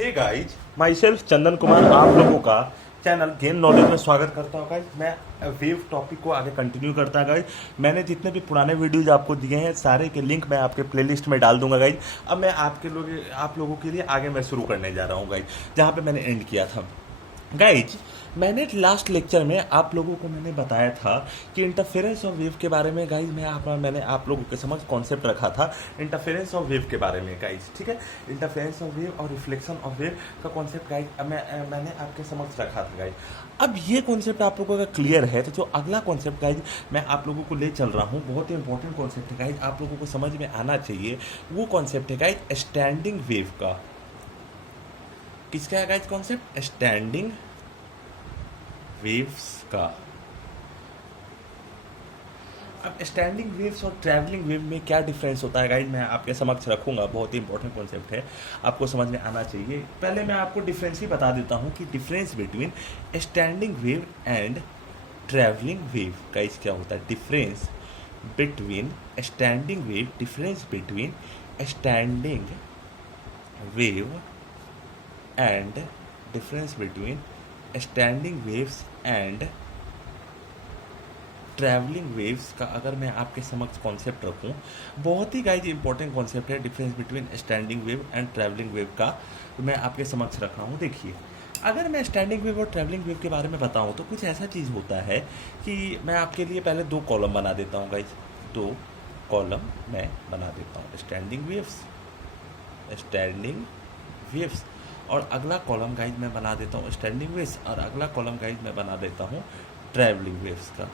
Hey guys, my self Chandan Kumar आप लोगों का चैनल गेन नॉलेज में स्वागत करता हूँ गाइज। मैं वेव टॉपिक को आगे कंटिन्यू करता है गाइज। मैंने जितने भी पुराने वीडियोज आपको दिए हैं सारे के लिंक मैं आपके प्लेलिस्ट में डाल दूंगा गाइज। अब मैं आप लोगों के लिए आगे मैं शुरू करने जा रहा हूँ गाइज, जहाँ पे मैंने एंड किया था गाइज। मैंने लास्ट लेक्चर में आप लोगों को मैंने बताया था कि इंटरफेरेंस ऑफ वेव के बारे में गाइज मैंने आप लोगों के समझ कॉन्सेप्ट रखा था इंटरफेरेंस ऑफ वेव के बारे में गाइज। ठीक है, इंटरफेरेंस ऑफ वेव और रिफ्लेक्शन ऑफ वेव का कॉन्सेप्ट गाइज मैंने आपके समक्ष रखा था गाइज। अब ये कॉन्सेप्ट आप लोगों का क्लियर है तो जो अगला कॉन्सेप्ट गाइज मैं आप लोगों को ले चल रहा हूँ, बहुत ही इंपॉर्टेंट कॉन्सेप्ट है गाइज, आप लोगों को समझ में आना चाहिए। वो कॉन्सेप्ट है गाइज स्टैंडिंग वेव का। किसका है गाइज कॉन्सेप्ट? स्टैंडिंग वेव्स का। अब स्टैंडिंग वेव्स और ट्रैवलिंग वेव में क्या डिफरेंस होता है गाइज मैं आपके समक्ष रखूंगा। बहुत ही इंपॉर्टेंट कॉन्सेप्ट है, आपको समझ में आना चाहिए। पहले मैं आपको डिफरेंस ही बता देता हूं कि difference between standing wave and travelling wave guys क्या होता है। Difference between standing wave, difference between standing wave and difference between standing waves and travelling waves का अगर मैं आपके समक्ष कॉन्सेप्ट रखूं, बहुत ही गाइज इंपॉर्टेंट कॉन्सेप्ट है difference between standing wave and travelling wave का मैं आपके समक्ष रखा हूं। देखिए, अगर मैं स्टैंडिंग वेव और ट्रैवलिंग वेव के बारे में बताऊं तो कुछ ऐसा चीज़ होता है कि मैं आपके लिए पहले दो कॉलम बना देता हूँ गाइज, दो कॉलम मैं बना देता हूँ स्टैंडिंग वेव्स और अगला कॉलम गाइज मैं बना देता हूँ स्टैंडिंग वेव्स और अगला कॉलम गाइज मैं बना देता हूँ ट्रैवलिंग वेव्स का।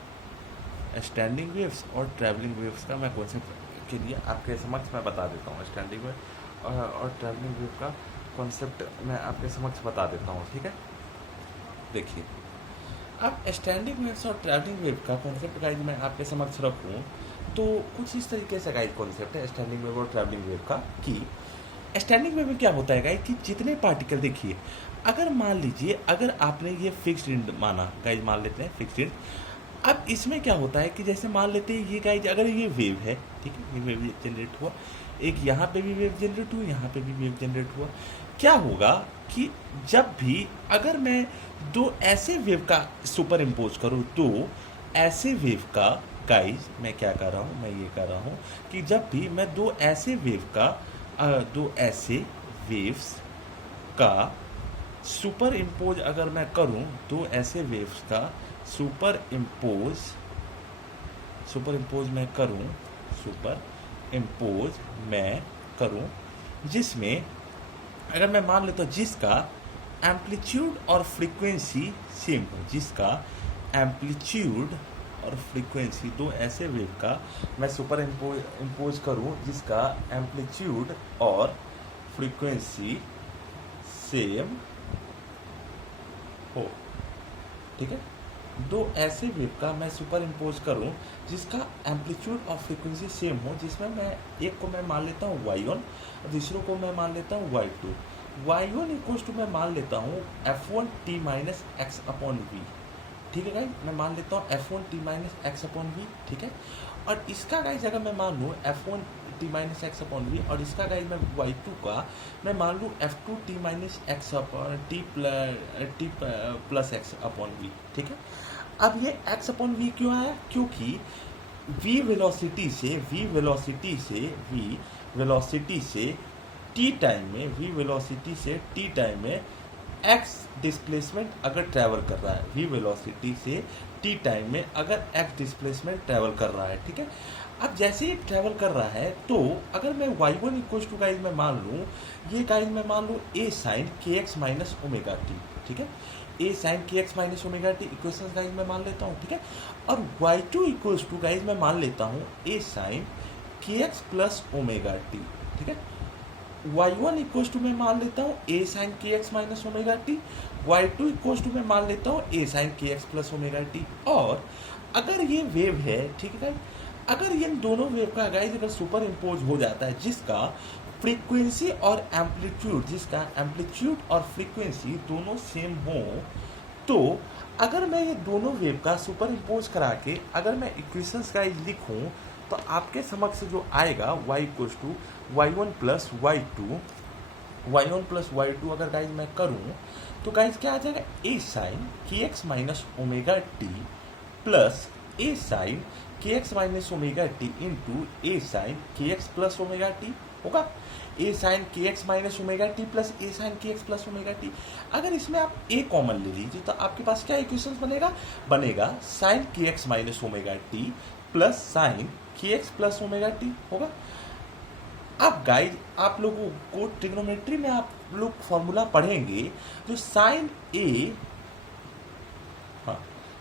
स्टैंडिंग वेव्स और ट्रैवलिंग वेव्स का मैं कॉन्सेप्ट के लिए आपके समक्ष मैं बता देता हूँ। स्टैंडिंग वेव और ट्रैवलिंग वेव का कॉन्सेप्ट मैं आपके समक्ष बता देता हूँ। ठीक है, देखिए, अब स्टैंडिंग वेव्स और ट्रैवलिंग वेव का कॉन्सेप्ट गाइज मैं आपके समक्ष रखूँ तो कुछ इस तरीके से गाइज कॉन्सेप्ट है स्टैंडिंग वेव और ट्रैवलिंग वेव का कि स्टैंडिंग वेव में क्या होता है गाइज कि जितने पार्टिकल, देखिए अगर मान लीजिए अगर आपने ये फिक्स्ड इंड माना गाइज, मान लेते हैं फिक्स्ड इंड। अब इसमें क्या होता है कि जैसे मान लेते हैं ये गाइज अगर ये वेव है, ठीक है, ये वेव जनरेट हुआ, एक यहाँ पे भी वेव जनरेट हुआ, यहाँ पे भी वेव जनरेट हुआ। क्या होगा कि जब भी अगर मैं दो ऐसे वेव का सुपर इम्पोज करूँ तो ऐसे वेव का गाइज मैं क्या कर रहा हूँ, मैं ये कर रहा हूँ कि जब भी मैं दो ऐसे वेव्स का सुपर इम्पोज अगर मैं करूं, दो ऐसे वेव्स का सुपर इम्पोज मैं करूं जिसमें अगर मैं मान लेता हूं जिसका एम्पलीट्यूड और फ्रीक्वेंसी सेम हो, जिसका एम्पलीट्यूड और फ्रीक्वेंसी, दो ऐसे वेव का मैं सुपर इम्पोज करूं जिसका एम्पलीट्यूड और फ्रीक्वेंसी सेम हो। ठीक है, दो ऐसे वेव का मैं सुपर इम्पोज करूं जिसका एम्पलीट्यूड और फ्रीक्वेंसी सेम हो, जिसमें मैं एक को मैं मान लेता हूँ y1 और दूसरों को मैं मान लेता हूँ y2। y1 इक्वल्स टू मैं मान लेता हूँ f1t minus x upon v. ठीक है गाइज, मैं मान लेता हूँ f1t minus x upon v. ठीक है, और इसका गाइज अगर मैं मान लूँ f1t minus x upon we और इसका गाइज मैं y2 का मैं मान लूँ f2t minus x upon t plus x upon v. ठीक है, अब ये एक्स अपॉन वी क्यों आया? क्योंकि v वेलोसिटी से t टाइम में x डिस्प्लेसमेंट अगर ट्रैवल कर रहा है, v वेलोसिटी से t टाइम में अगर x डिस्प्लेसमेंट ट्रैवल कर रहा है। ठीक है, अब जैसे ही ट्रैवल कर रहा है तो अगर मैं y1 इक्वल टू गाइज मैं मान लूँ, ये गाइज मैं मान लूँ a sine kx minus omega t. ठीक है, a sine kx minus omega t equation guys मैं मान लेता हूँ। ठीक है, और y2 इक्वल्स टू गाइज मैं मान लेता हूँ a sine kx plus omega t. ठीक है, y1 इक्वल्स टू मैं मान लेता हूँ a sine kx minus omega t, y2 equals to मैं मान लेता हूँ a sine kx plus omega t. और अगर ये वेव है, ठीक है, अगर इन दोनों वेव का गाइज अगर सुपर इम्पोज हो जाता है जिसका फ्रीक्वेंसी और एम्पलीट्यूड और फ्रीक्वेंसी दोनों सेम हो, तो अगर मैं ये दोनों वेव का सुपर इम्पोज करा के अगर मैं इक्वेशंस गाइज लिखूं तो आपके समक्ष जो आएगा y equals to y1 plus y2 y1 plus y2 अगर गाइज मैं करूँ तो गाइज क्या आ जाएगा, A sine k x minus omega t plus A sine k x minus omega t into A sine k x plus omega t होगा। A sine k x minus omega t plus A sine k x plus omega t. अगर इसमें आप ए common ले लीजिए तो आपके पास क्या equation बनेगा sign k x minus omega t plus sine k x plus omega t होगा। अब गाइज आप लोगों को ट्रिग्नोमेट्री में आप लोग फॉर्मूला पढ़ेंगे जो साइन ए, हाँ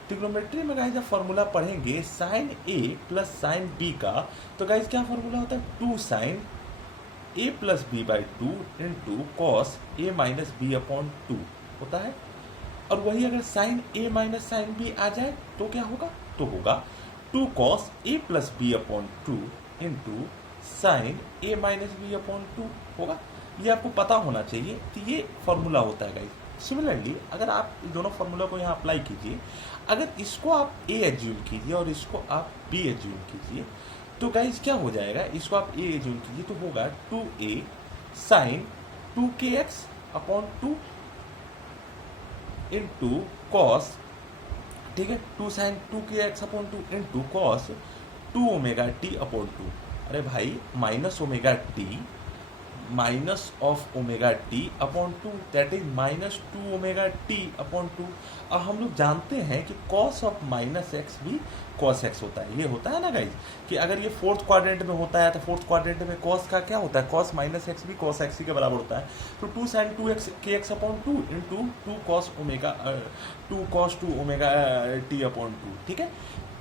ट्रिग्नोमेट्री में गाइज आप फॉर्मूला पढ़ेंगे sine A plus sine B का, तो गाइज क्या फॉर्मूला होता है, two sine A plus B by two into cos A minus B upon two होता है। और वही अगर sine A minus sine B आ जाए तो क्या होगा, तो होगा two cos A plus B upon two into sine A minus B upon two होगा। ये आपको पता होना चाहिए, तो ये फॉर्मूला होता है गाइस। सिमिलरली अगर आप इस दोनों फार्मूला को यहाँ अप्लाई कीजिए, अगर इसको आप ए एज्यूम कीजिए और इसको आप बी एज्यूम कीजिए तो गाइस क्या हो जाएगा, इसको आप ए एज्यूम कीजिए तो होगा to A sign two k x upon two into cos, ठीक है, two sine two k x upon two into cos two omega t upon to. अरे भाई minus omega T minus of omega t upon two, that is minus two omega t upon to. और हम लोग जानते हैं कि cos of minus x भी cos x होता है। ये होता है ना गाइज कि अगर ये फोर्थ क्वाड्रेंट में होता है तो फोर्थ क्वाड्रेंट में कॉस का क्या होता है, कॉस माइनस एक्स भी कॉस एक्स के बराबर होता है। तो टू साइन टू एक्स के x upon two into two cos omega t upon to, ठीक है।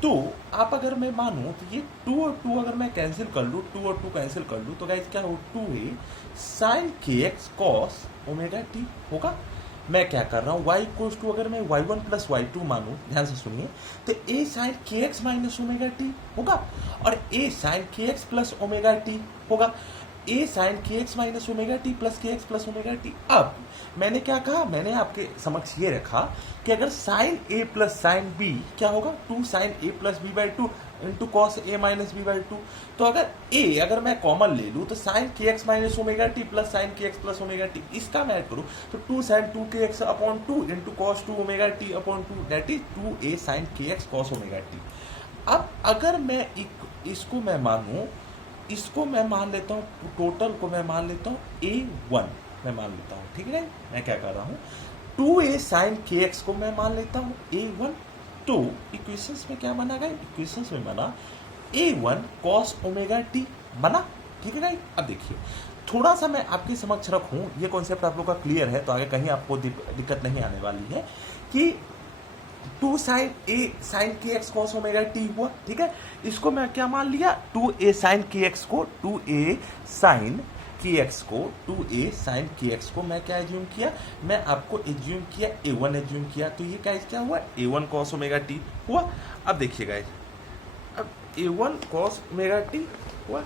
तो आप अगर मैं मानूं तो ये टू और टू अगर मैं कैंसिल कर लूँ, टू और टू कैंसिल कर लूँ तो गाइज क्या हो, to A sine k x cos omega t होगा। मैं क्या कर रहा हूँ, y इक्वल्स टू अगर मैं y1 प्लस y2 मानूं, ध्यान से सुनिए, तो a sign k x minus omega t होगा और a sign k x plus omega t होगा। a sign k x minus omega t plus के एक्स प्लस ओमेगा टी। अब मैंने क्या कहा, मैंने आपके समक्ष ये रखा कि अगर sine a plus sine b क्या होगा, two sine a plus B by two into cos A minus B by two. तो अगर a अगर मैं कॉमन ले लूँ तो sine k x minus omega t plus sine k x plus omega t, इसका मैं ऐड करूँ तो two sine two k x upon two into cos two omega t upon two, that is two A sine k x cos omega t. अब अगर मैं इसको मैं मानूँ, इसको मैं मान लेता हूँ, टोटल को मैं मान लेता हूँ a1 मैं मान लेता हूँ, ठीक है। मैं क्या कर रहा हूँ, to A sine k x को मैं मान लेता हूँ a1। तो इक्वेशंस में क्या बना गया, इक्वेशंस में बना a1 कॉस ओमेगा टी बना, ठीक है गाइस। अब देखिए थोड़ा सा मैं आपके समक्ष रखूं, ये कॉन्सेप्ट आप लोग का क्लियर है तो आगे कहीं आपको दिक्कत नहीं आने वाली है कि to sine A sine k x cos omega T हुआ, ठीक है। इसको मैं क्या मान लिया, to A sine k x को, to A sine k x को, to A sine k x को मैं क्या एज्यूम किया, मैं आपको एज्यूम किया a1 एज्यूम किया। तो ये गाइस क्या हुआ, a1 कॉस ओमेगा टी हुआ। अब देखिए गाइस, अब a1 कॉस ओमेगा टी हुआ।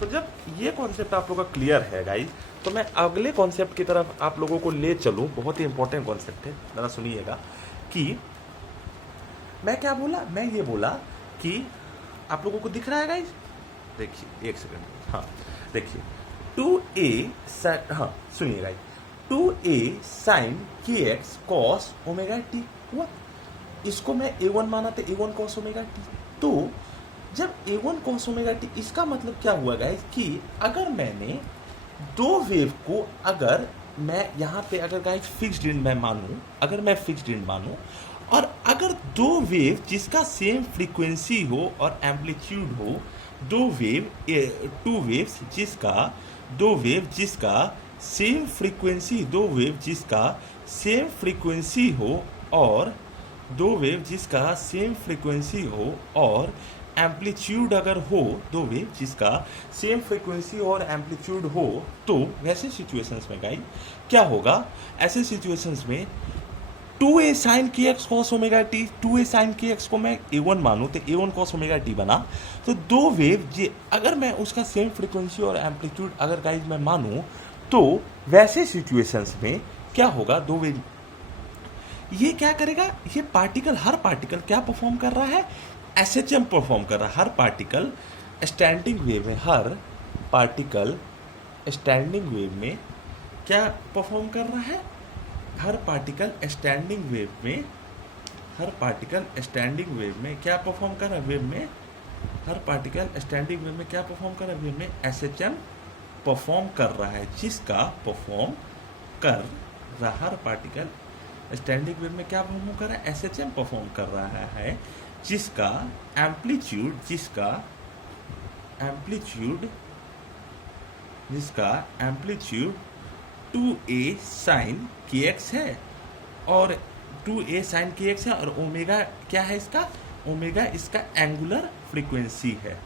तो जब ये कॉन्सेप्ट आप लोगों का क्लियर है गाइस, तो मैं अगले कॉन्सेप्ट की तरफ आप लोगों को ले चलूं। बहुत ही इंपॉर्टेंट कॉन्सेप्ट है, जरा सुनिएगा कि मैं क्या बोला, मैं ये बोला कि आप लोगों को दिख रहा है गाइस, देखिए एक सेकंड, हाँ देखिए टू ए, हाँ सुनिए guys, to A sine k x cos omega T हुआ। इसको मैं a1 माना तो a1 कॉस ओमेगा टी। तो जब a1 कॉस ओमेगा टी, इसका मतलब क्या हुआ गाइस कि अगर मैंने दो वेव को, अगर मैं यहाँ पे अगर गाइस फिक्स्ड इन मैं मानूं, अगर मैं फिक्स्ड इन मानूं और अगर दो वेव जिसका सेम फ्रीक्वेंसी हो और एम्पलीट्यूड हो, दो वेव जिसका सेम फ्रीक्वेंसी, दो वेव जिसका सेम फ्रीक्वेंसी हो और दो वेव जिसका सेम फ्रीक्वेंसी हो और एम्पलीट्यूड अगर हो, दो वेव जिसका सेम फ्रीक्वेंसी और एम्पलीट्यूड हो, तो वैसे सिचुएशंस में गाइस क्या होगा, ऐसे सिचुएशंस में two A sine k x cos omega t, two A sine k x को मैं a1 मानूं तो a1 कॉस ओमेगा टी बना। तो दो वेव अगर मैं उसका सेम फ्रीक्वेंसी और एम्पलीट्यूड अगर गाइस मैं मानूं तो वैसे सिचुएशंस में क्या होगा, दो वेव ये क्या करेगा, ये पार्टिकल, हर पार्टिकल क्या परफॉर्म कर रहा है, एसएचएम परफॉर्म कर रहा है। हर पार्टिकल स्टैंडिंग वेव में हर पार्टिकल स्टैंडिंग वेव में क्या परफॉर्म कर रहा है? हर पार्टिकल स्टैंडिंग वेव में क्या परफॉर्म कर रहा है? वेव में हर पार्टिकल स्टैंडिंग वेव में क्या परफॉर्म कर रहा है? वेव में SHM परफॉर्म कर रहा है, जिसका परफॉर्म कर रहा हर पार्टिकल स्टैंडिंग वेव में क्या परफॉर्म कर रहा है? SHM परफॉर्म कर रहा है, जिसका एम्पलीट्यूड 2a sin kx है, और 2a sin kx है, और ओमेगा क्या है इसका? ओमेगा इसका एंगुलर फ्रीक्वेंसी है।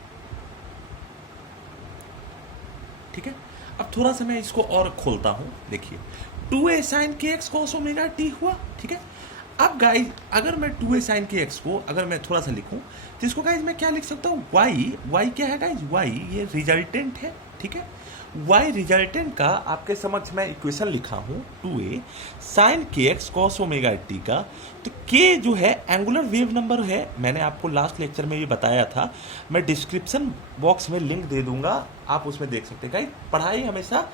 ठीक है, अब थोड़ा सा मैं इसको और खोलता हूं। देखिए 2a sin kx cos omega t हुआ। ठीक है, अब गाइज अगर मैं 2a sin kx को अगर मैं थोड़ा सा लिखूं तो इसको गाइज मैं क्या लिख सकता हूं? y क्या है गाइज? y ये रिजल्टेंट है। ठीक है, y रिजल्टेंट का आपके समक्ष मैं इक्वेशन लिखा हूं 2a sin kx cos omega t का। तो k जो है एंगुलर वेव नंबर है, मैंने आपको लास्ट लेक्चर में ये बताया था, मैं डिस्क्रिप्शन बॉक्स में लिंक दे दूंगा, आप उसमें देख सकते हैं। गाइज पढ़ाई हमेशा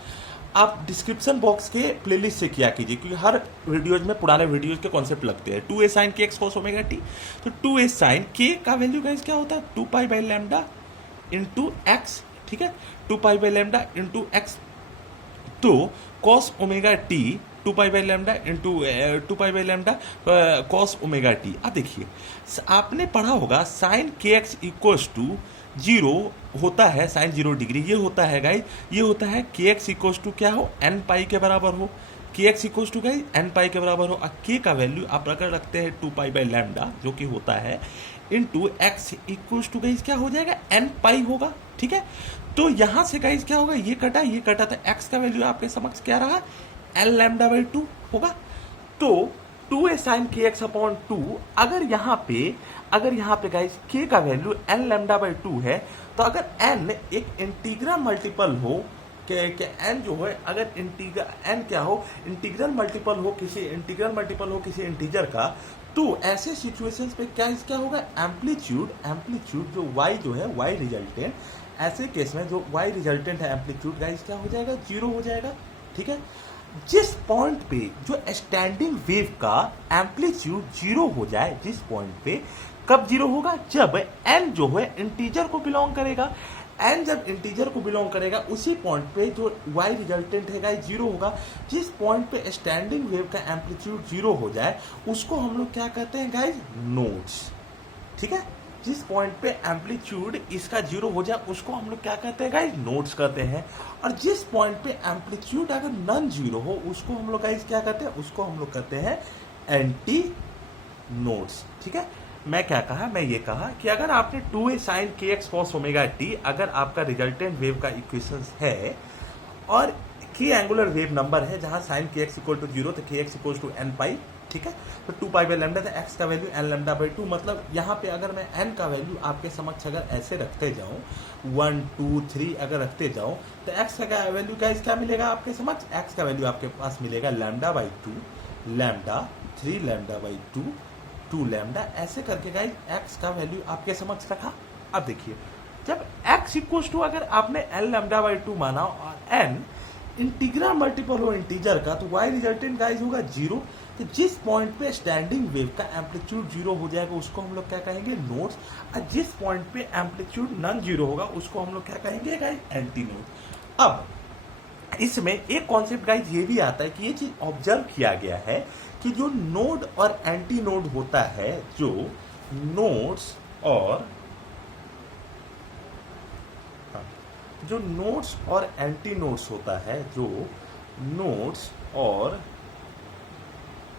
आप डिस्क्रिप्शन बॉक्स के प्लेलिस्ट से किया कीजिए, क्योंकि हर वीडियोज में पुराने वीडियोज के कॉन्सेप्ट लगते हैं। 2a sin kx cos omega t, तो 2a sin k का वैल्यू गाइज क्या होता है? 2 pi by lambda into x. ठीक है, 2 pi by lambda into x. तो cos omega t 2 pi by lambda into 2 pi by lambda cos omega t। अब देखिए आपने पढ़ा होगा साइन kx इक्वल्स टू 0 होता है, साइन 0 डिग्री ये होता है गाइज, ये होता है kx इक्वल्स टू क्या हो? n पाई के बराबर हो। kx equals to guys n pi के बराबर हो। अब k का वैल्यू आप अगर रखते हैं 2 पाई बाई लैम्डा जो कि होता है into x equals to guys क्या हो जाएगा? n पाई होगा। ठीक है, तो यहां से गाइज क्या होगा? ये कटा तो x का वैल्यू आपके समक्ष क्या रहा? l लैम्डा बाई 2 होगा। तो 2a sin kx अपॉन 2, अगर यहाँ पे गाइज k का वैल्यू n लैम्डा बाई 2 है, तो अगर n एक इंटीग्रल मल्टीपल हो कि n जो है अगर n क्या हो? इंटीग्रल मल्टीपल हो किसी इंटीजर का, तो ऐसे सिचुएशंस पे क्या होगा? एम्पलीट्यूड जो y जो है y रिजल्टेंट, ऐसे केस में जो y रिजल्टेंट है एम्पलीट्यूड गाइस क्या हो जाएगा? 0 हो जाएगा। ठीक है, जिस पॉइंट पे जो स्टैंडिंग वेव का एम्पलीट्यूड 0 हो जाए, जिस पॉइंट पे कब 0 होगा? जब n जो है इंटीजर को बिलोंग करेगा। n जब इंटीजर को बिलोंग करेगा उसी पॉइंट पे जो y रिजल्टेंट है गाइस 0 होगा। जिस पॉइंट पे स्टैंडिंग वेव का एम्पलीट्यूड 0 हो जाए उसको हम लोग क्या कहते हैं गाइस? नोड्स। ठीक है, जिस पॉइंट पे एम्पलीट्यूड इसका 0 हो जाए उसको हम लोग क्या कहते हैं गाइस? नोड्स कहते हैं। और जिस पॉइंट पे एम्पलीट्यूड अगर नॉन 0 हो उसको हम लोग गाइस क्या कहते हैं? उसको हम लोग कहते हैं एंटी नोड्स। ठीक है, मैं क्या कहा? मैं ये कहा कि अगर आपने 2a sin kx cos omega t अगर आपका रिजल्टेंट वेव का इक्वेशन है और k एंगुलर वेव नंबर है जहां sin kx इक्वल टू 0 तो kx इक्वल टू n पाई। ठीक है, तो 2 पाई बाई लैम्डा तो x का वैल्यू n लैम्डा बाई 2, मतलब यहाँ पे अगर मैं n का वैल्यू आपके समक्ष अगर ऐसे रखते जाऊँ 1 2 3 अगर रखते जाऊँ तो x का वैल्यू गाइस क्या मिलेगा आपके समक्ष? x का वैल्यू आपके पास मिलेगा lambda by 2, lambda 3 lambda by 2 lambda, ऐसे करके गाइस x का वैल्यू आपके समक्ष रखा। अब देखिए जब x इक्वल्स टू अगर आपने n लैम्डा बाई 2 माना और n इंटीग्रल मल्टीपल हो इंटीजर का, तो y रिजल्टेंट गाइस होगा 0। तो जिस पॉइंट पे स्टैंडिंग वेव का एम्पलीट्यूड 0 हो जाएगा उसको हम लोग क्या कहेंगे? नोड्स। और जिस पॉइंट पे एम्पलीट्यूड नॉन 0 होगा उसको हम लोग क्या कहेंगे गाइस? Anti node. अब इसमें एक कॉन्सेप्ट गाइस ये भी आता है कि ये चीज ऑब्जर्व किया गया है कि जो नोड और एंटी नोड होता है, जो नोड्स और एंटी नोड्स होता है, जो नोड्स और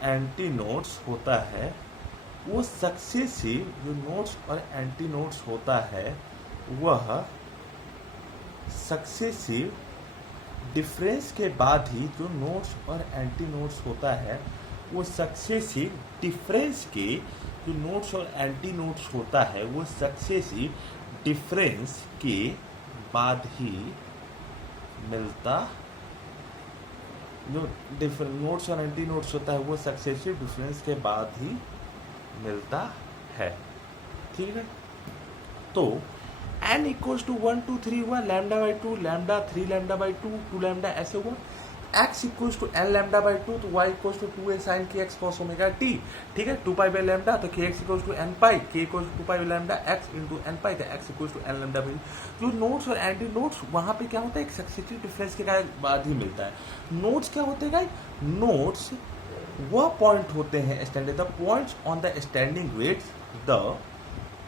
एंटी नोड्स होता है, वो सक्सेसिव जो नोड्स और एंटी नोड्स होता है वह सक्सेसिव डिफरेंस के बाद ही जो नोड्स और एंटी नोड्स होता है वो सक्सेसिव डिफरेंस के जो नोड्स और एंटी नोड्स होता है वो सक्सेसिव डिफरेंस के बाद ही मिलता, जो नोड्स और एंटी नोड्स होता है वो सक्सेसिव डिफरेंस के बाद ही मिलता है। ठीक है, तो एन इक्वल्स टू 1 2 3 हुआ, lambda by 2, lambda 3 lambda by 2, 2 lambda ऐसे हुआ। X equals to n lambda by 2, तो y equals to 2a sine k x cos omega t, ठीक है, 2 पाई बाई लैम्डा, तो k x equals to n pi, k equals to 2 pi by lambda x into n pi, तो x equals to n lambda by. जो nodes और anti notes वहाँ पे क्या होता है, एक सक्सेसिव डिफरेंस के बाद ही मिलता है। नोट्स क्या होते हैं गाइस, नोट्स वह पॉइंट होते हैं standard, the points on the standing waves, the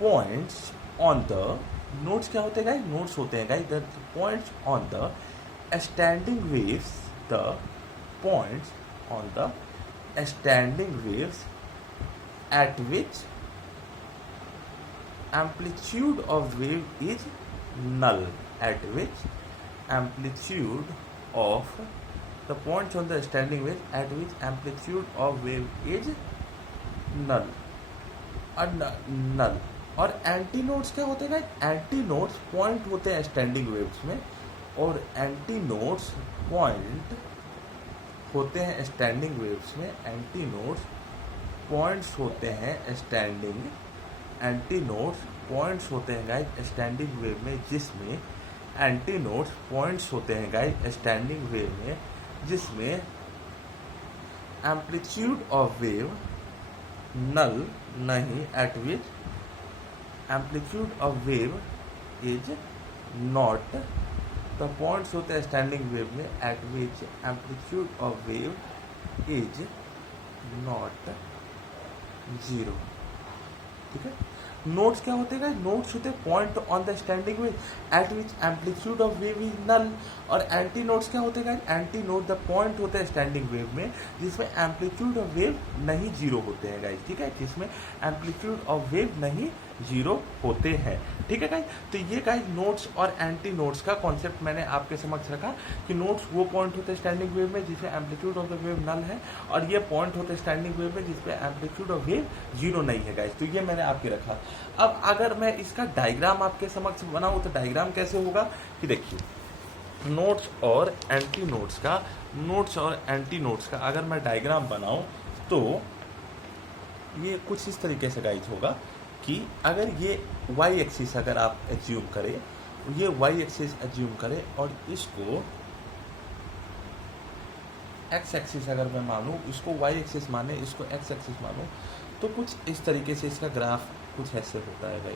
points on the notes क्या होते हैं गाइस, नोट्स होते हैं guys the points on the standing waves, the points on the standing waves at which amplitude of wave is null, at which amplitude of the points on the standing wave at which amplitude of wave is null, null। और anti nodes क्या होते हैं, anti nodes point होते हैं standing waves में, और anti nodes point होते हैं स्टैंडिंग वेव्स में, एंटी नोड्स पॉइंट्स होते हैं स्टैंडिंग, एंटी नोड्स पॉइंट्स होते हैं गाइस स्टैंडिंग वेव में, जिसमें एंटी नोड्स पॉइंट्स होते हैं गाइस स्टैंडिंग वेव में, जिसमें एम्पलीट्यूड ऑफ वेव नल नहीं, at which amplitude of wave is not, the points होते हैं स्टैंडिंग वेव में at which amplitude of wave is not zero, ठीक है। नोट्स क्या होते हैं, नोट्स होते हैं point on the standing wave at which amplitude of wave is null, और एंटी नोट्स क्या होते हैं, एंटी नोट द पॉइंट होते हैं स्टैंडिंग वेव में जिसमें एम्पलीट्यूड ऑफ वेव नहीं जीरो होते हैं गाइस, ठीक है, जिसमें एम्पलीट्यूड ऑफ वेव नहीं जीरो होते हैं, ठीक है गाइस। तो ये गाइस नोट्स और एंटी नोट्स का कॉन्सेप्ट मैंने आपके समक्ष रखा कि नोट्स वो पॉइंट होते हैं स्टैंडिंग वेव में जिसमें एम्पलीट्यूड ऑफ द वेव नल है, और ये पॉइंट होते हैं स्टैंडिंग वेव में जिसमें एम्पलीट्यूड ऑफ वेव जीरो नहीं है गाइस, तो ये मैंने आपके रखा। अब अगर मैं इसका डायग्राम आपके समक्ष बनाऊं तो डायग्राम कैसे होगा कि देखिए नोट्स और एंटी नोट्स का, नोट्स और एंटी नोट्स का अगर मैं डायग्राम बनाऊं तो ये कुछ इस तरीके से गाइस होगा कि अगर ये वाई एक्सिस अगर आप एज्यूम करें, ये वाई एक्सिस एज्यूम करें और इसको एक्स एक्सिस अगर मैं मानूं, इसको वाई एक्सिस माने, इसको एक्स एक्सिस मानूं, तो कुछ इस तरीके से इसका ग्राफ कुछ ऐसे होता है भाई,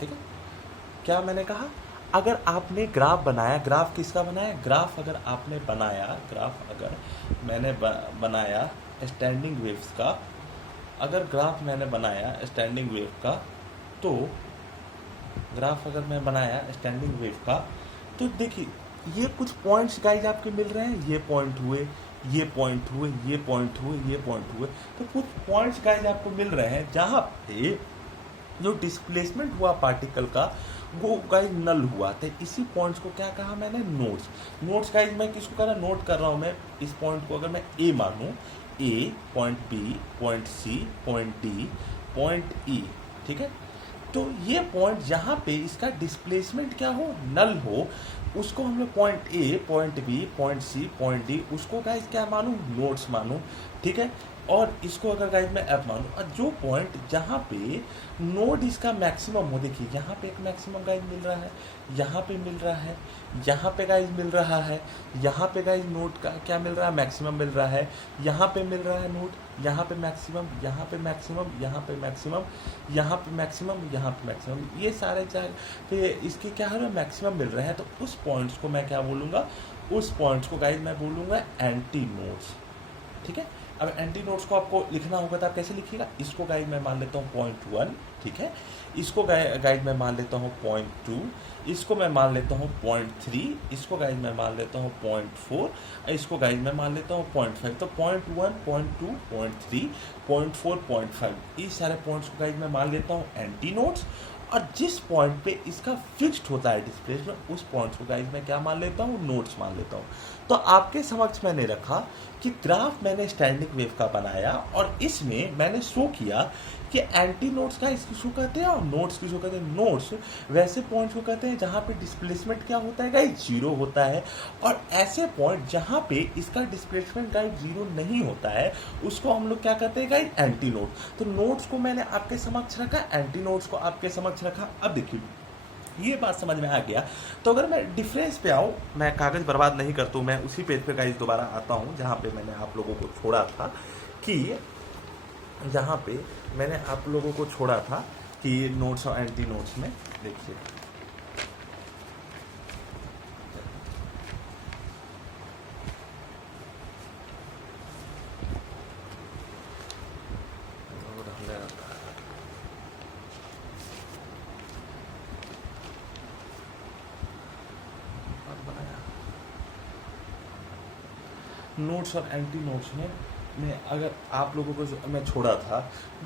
ठीक है। क्या मैंने कहा, अगर आपने ग्राफ बनाया, ग्राफ किसका बनाया, ग्राफ अगर आपने बनाया, ग्राफ अगर मैंने बनाया स्टैंडिंग वेव्स का, अगर ग्राफ मैंने बनाया स्टैंडिंग वेव का, तो ग्राफ अगर मैं बनाया स्टैंडिंग वेव का, तो देखिए ये कुछ पॉइंट्स गाइस आपके मिल रहे हैं, ये पॉइंट हुए, ये पॉइंट हुए, ये पॉइंट हुए, ये पॉइंट हुए, तो कुछ पॉइंट्स गाइस आपको मिल रहे हैं जहाँ पे जो डिस्प्लेसमेंट हुआ पार्टिकल का वो गाइस नल हुआ था। इसी पॉइंट्स को क्या कहा मैंने, नोड्स। नोड्स गाइस मैं किसको कर रहा, नोट कर रहा हूँ मैं इस पॉइंट को, अगर मैं ए मानूँ, A, point B, point C, point D, point E, ठीक है, तो ये पॉइंट जहाँ पे इसका डिस्प्लेसमेंट क्या हो, नल हो, उसको हम लोग point A, point B, point C, point D, उसको गाइस क्या मानूँ, नोड्स मानूँ, ठीक है। और इसको अगर गाइस मैं एफ मानूँ, और जो पॉइंट जहाँ पे नोड इसका मैक्सिमम हो, देखिए यहाँ पे एक मैक्सिमम गाइस मिल रहा है, यहाँ पे मिल रहा है, यहाँ पे गाइस मिल रहा है, यहाँ पे गाइस नोड का क्या मिल रहा है, मैक्सिमम मिल रहा है, यहाँ पे मिल रहा है नोड, यहाँ पे मैक्सिमम, यहाँ पे मैक्सिमम, यहाँ पे मैक्सिमम, यहाँ पे मैक्सिमम, यहाँ पे मैक्सिमम, ये सारे पे इसके क्या है, मैक्सिमम मिल रहे हैं, तो उस पॉइंट्स को मैं क्या बोलूँगा, उस पॉइंट्स को गाइस मैं बोलूँगा एंटी नोड्स, ठीक है। अब एंटी नोड्स को आपको लिखना होगा तो आप कैसे लिखिएगा, इसको गाइड मैं मान लेता हूँ 0.1, ठीक है, इसको गाइड मैं मान लेता हूँ 0.2, इसको मैं मान लेता हूँ 0.3, इसको गाइड मैं मान लेता हूँ 0.4, इसको गाइड मैं मान लेता हूँ 0.5, तो 0.1, 0.2, 0.3, 0.4, 0.5, इस सारे पॉइंट्स को गाइड मैं मान लेता हूँ एंटी नोड्स, और जिस पॉइंट पे इसका फिक्स्ड होता है डिस्प्लेसमेंट, उस पॉइंट्स को गाइस मैं क्या मान लेता हूँ, नोड्स मान लेता हूँ। तो आपके समक्ष मैंने रखा कि ग्राफ मैंने स्टैंडिंग वेव का बनाया और इसमें मैंने शो किया कि एंटी नोड्स का इसको शो कहते हैं और नोड्स किसको कहते हैं। नोड्स वैसे पॉइंट्स को कहते हैं जहाँ पे डिस्प्लेसमेंट क्या होता है गाइस, जीरो होता है, और ऐसे पॉइंट जहाँ पे इसका डिस्प्लेसमेंट गाइस जीरो नहीं होता है उसको हम लोग क्या कहते हैं गाइस, एंटी नोड। तो नोड्स को मैंने आपके समक्ष रखा, एंटी नोड्स को आपके समक्ष रखा। अब देखिए ये बात समझ में आ गया। तो अगर मैं डिफरेंस पे आऊँ, मैं कागज़ बर्बाद नहीं करता हूँ, मैं उसी पेज पे गाइस दोबारा आता हूँ जहाँ पे मैंने आप लोगों को छोड़ा था कि जहाँ पे मैंने आप लोगों को छोड़ा था कि नोट्स और एंटी नोट्स में देखिए नोट्स और एंटी नोट्स में मैं अगर आप लोगों को मैं छोड़ा था,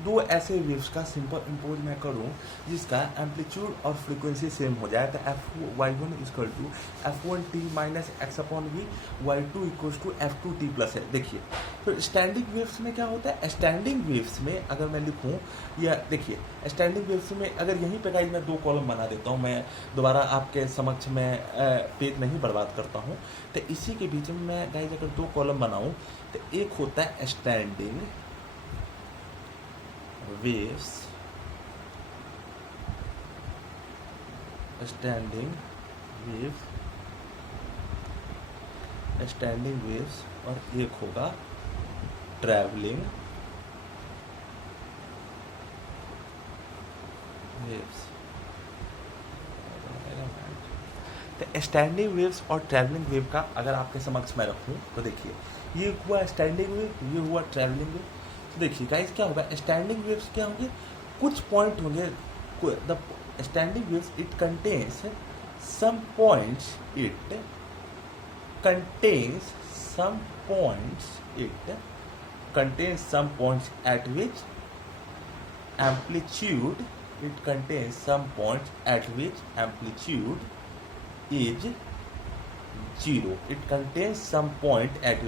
दो ऐसे वेव्स का सिंपल इम्पोज मैं करूं जिसका एम्पलीट्यूड और फ्रीक्वेंसी सेम हो जाए, तो f y one equal to f one t minus x upon v, y two equal to f two t plus है। देखिए तो स्टैंडिंग वेव्स में क्या होता है, स्टैंडिंग वेव्स में अगर मैं लिखूं, या देखिए स्टैंडिंग वेव्स में अगर यहीं पे गाइस मैं दो कॉलम बना देता हूं, मैं दोबारा आपके समक्ष में पेज नहीं बर्बाद करता हूं, तो इसी के बीच में मैं गाइस अगर दो कॉलम बनाऊं तो एक होता है standing waves, standing waves, standing waves, और एक होगा ट्रैवलिंग वेव्स। तो स्टैंडिंग वेव्स और ट्रैवलिंग वेव का अगर आपके समक्ष मैं रखूं तो देखिए ये हुआ स्टैंडिंग वेव, ये हुआ ट्रैवलिंग वेव। तो देखिए गाइस क्या होगा, स्टैंडिंग वेव्स क्या होंगे, कुछ पॉइंट होंगे, the standing waves it contains some points, it contains some points, it contains some points at which amplitude, it contains some points at which amplitude is zero, it contains some point at,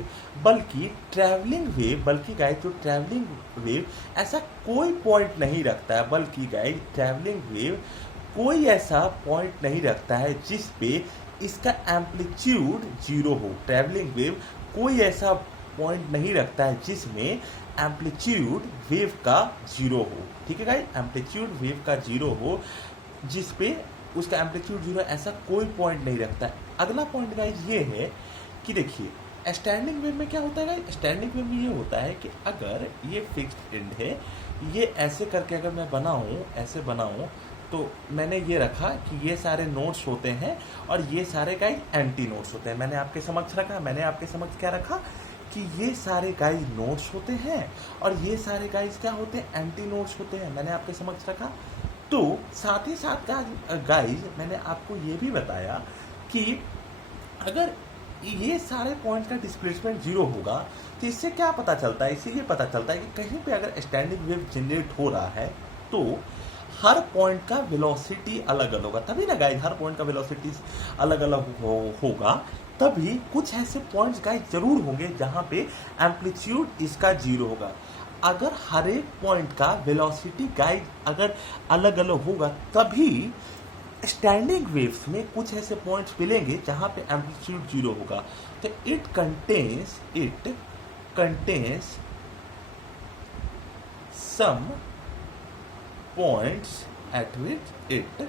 बल्कि travelling wave, बल्कि guys जो travelling wave ऐसा कोई point नहीं रखता है, बल्कि guys travelling wave कोई ऐसा पॉइंट नहीं रखता है जिस पे इसका एम्पलीट्यूड जीरो हो। ट्रैवलिंग वेव कोई ऐसा पॉइंट नहीं रखता है जिसमें एम्पलीट्यूड वेव का जीरो हो। ठीक है गाइस, एम्पलीट्यूड वेव का जीरो हो जिस पे उसका एम्पलीट्यूड जीरो, ऐसा कोई पॉइंट नहीं रखता है। अगला पॉइंट गाइस ये है कि देखिए स्टैंडिंग वेव में क्या होता है गाइस, स्टैंडिंग वेव में ये होता है कि अगर ये फिक्स्ड एंड है, ये ऐसे करके अगर मैं बनाऊं, ऐसे बनाऊं, तो मैंने ये रखा कि ये सारे नोड्स होते हैं और ये सारे गाइस एंटी नोड्स होते हैं। मैंने आपके समक्ष रखा, मैंने आपके समक्ष क्या रखा कि ये सारे गाइस नोड्स होते हैं और ये सारे गाइस क्या होते हैं, एंटी नोड्स होते हैं। मैंने आपके समक्ष रखा। तो साथ ही साथ गाइस मैंने आपको ये भी बताया कि अगर ये सारे पॉइंट्स का डिस्प्लेसमेंट जीरो होगा तो इससे क्या पता चलता है, इससे ये पता चलता है कि कहीं पे अगर स्टैंडिंग वेव जनरेट हो रहा है तो हर पॉइंट का वेलोसिटी अलग अलग होगा। तभी ना गाइस हर पॉइंट का वेलोसिटी अलग अलग होगा, तभी कुछ ऐसे पॉइंट्स गाइस जरूर होंगे जहां पे एम्पलीट्यूड इसका जीरो होगा। अगर हर एक पॉइंट का वेलोसिटी गाइस अगर अलग अलग होगा तभी स्टैंडिंग वेव्स में कुछ ऐसे पॉइंट्स मिलेंगे जहां पे एम्पलीट्यूड जीरो होगा। तो it contains some points at which it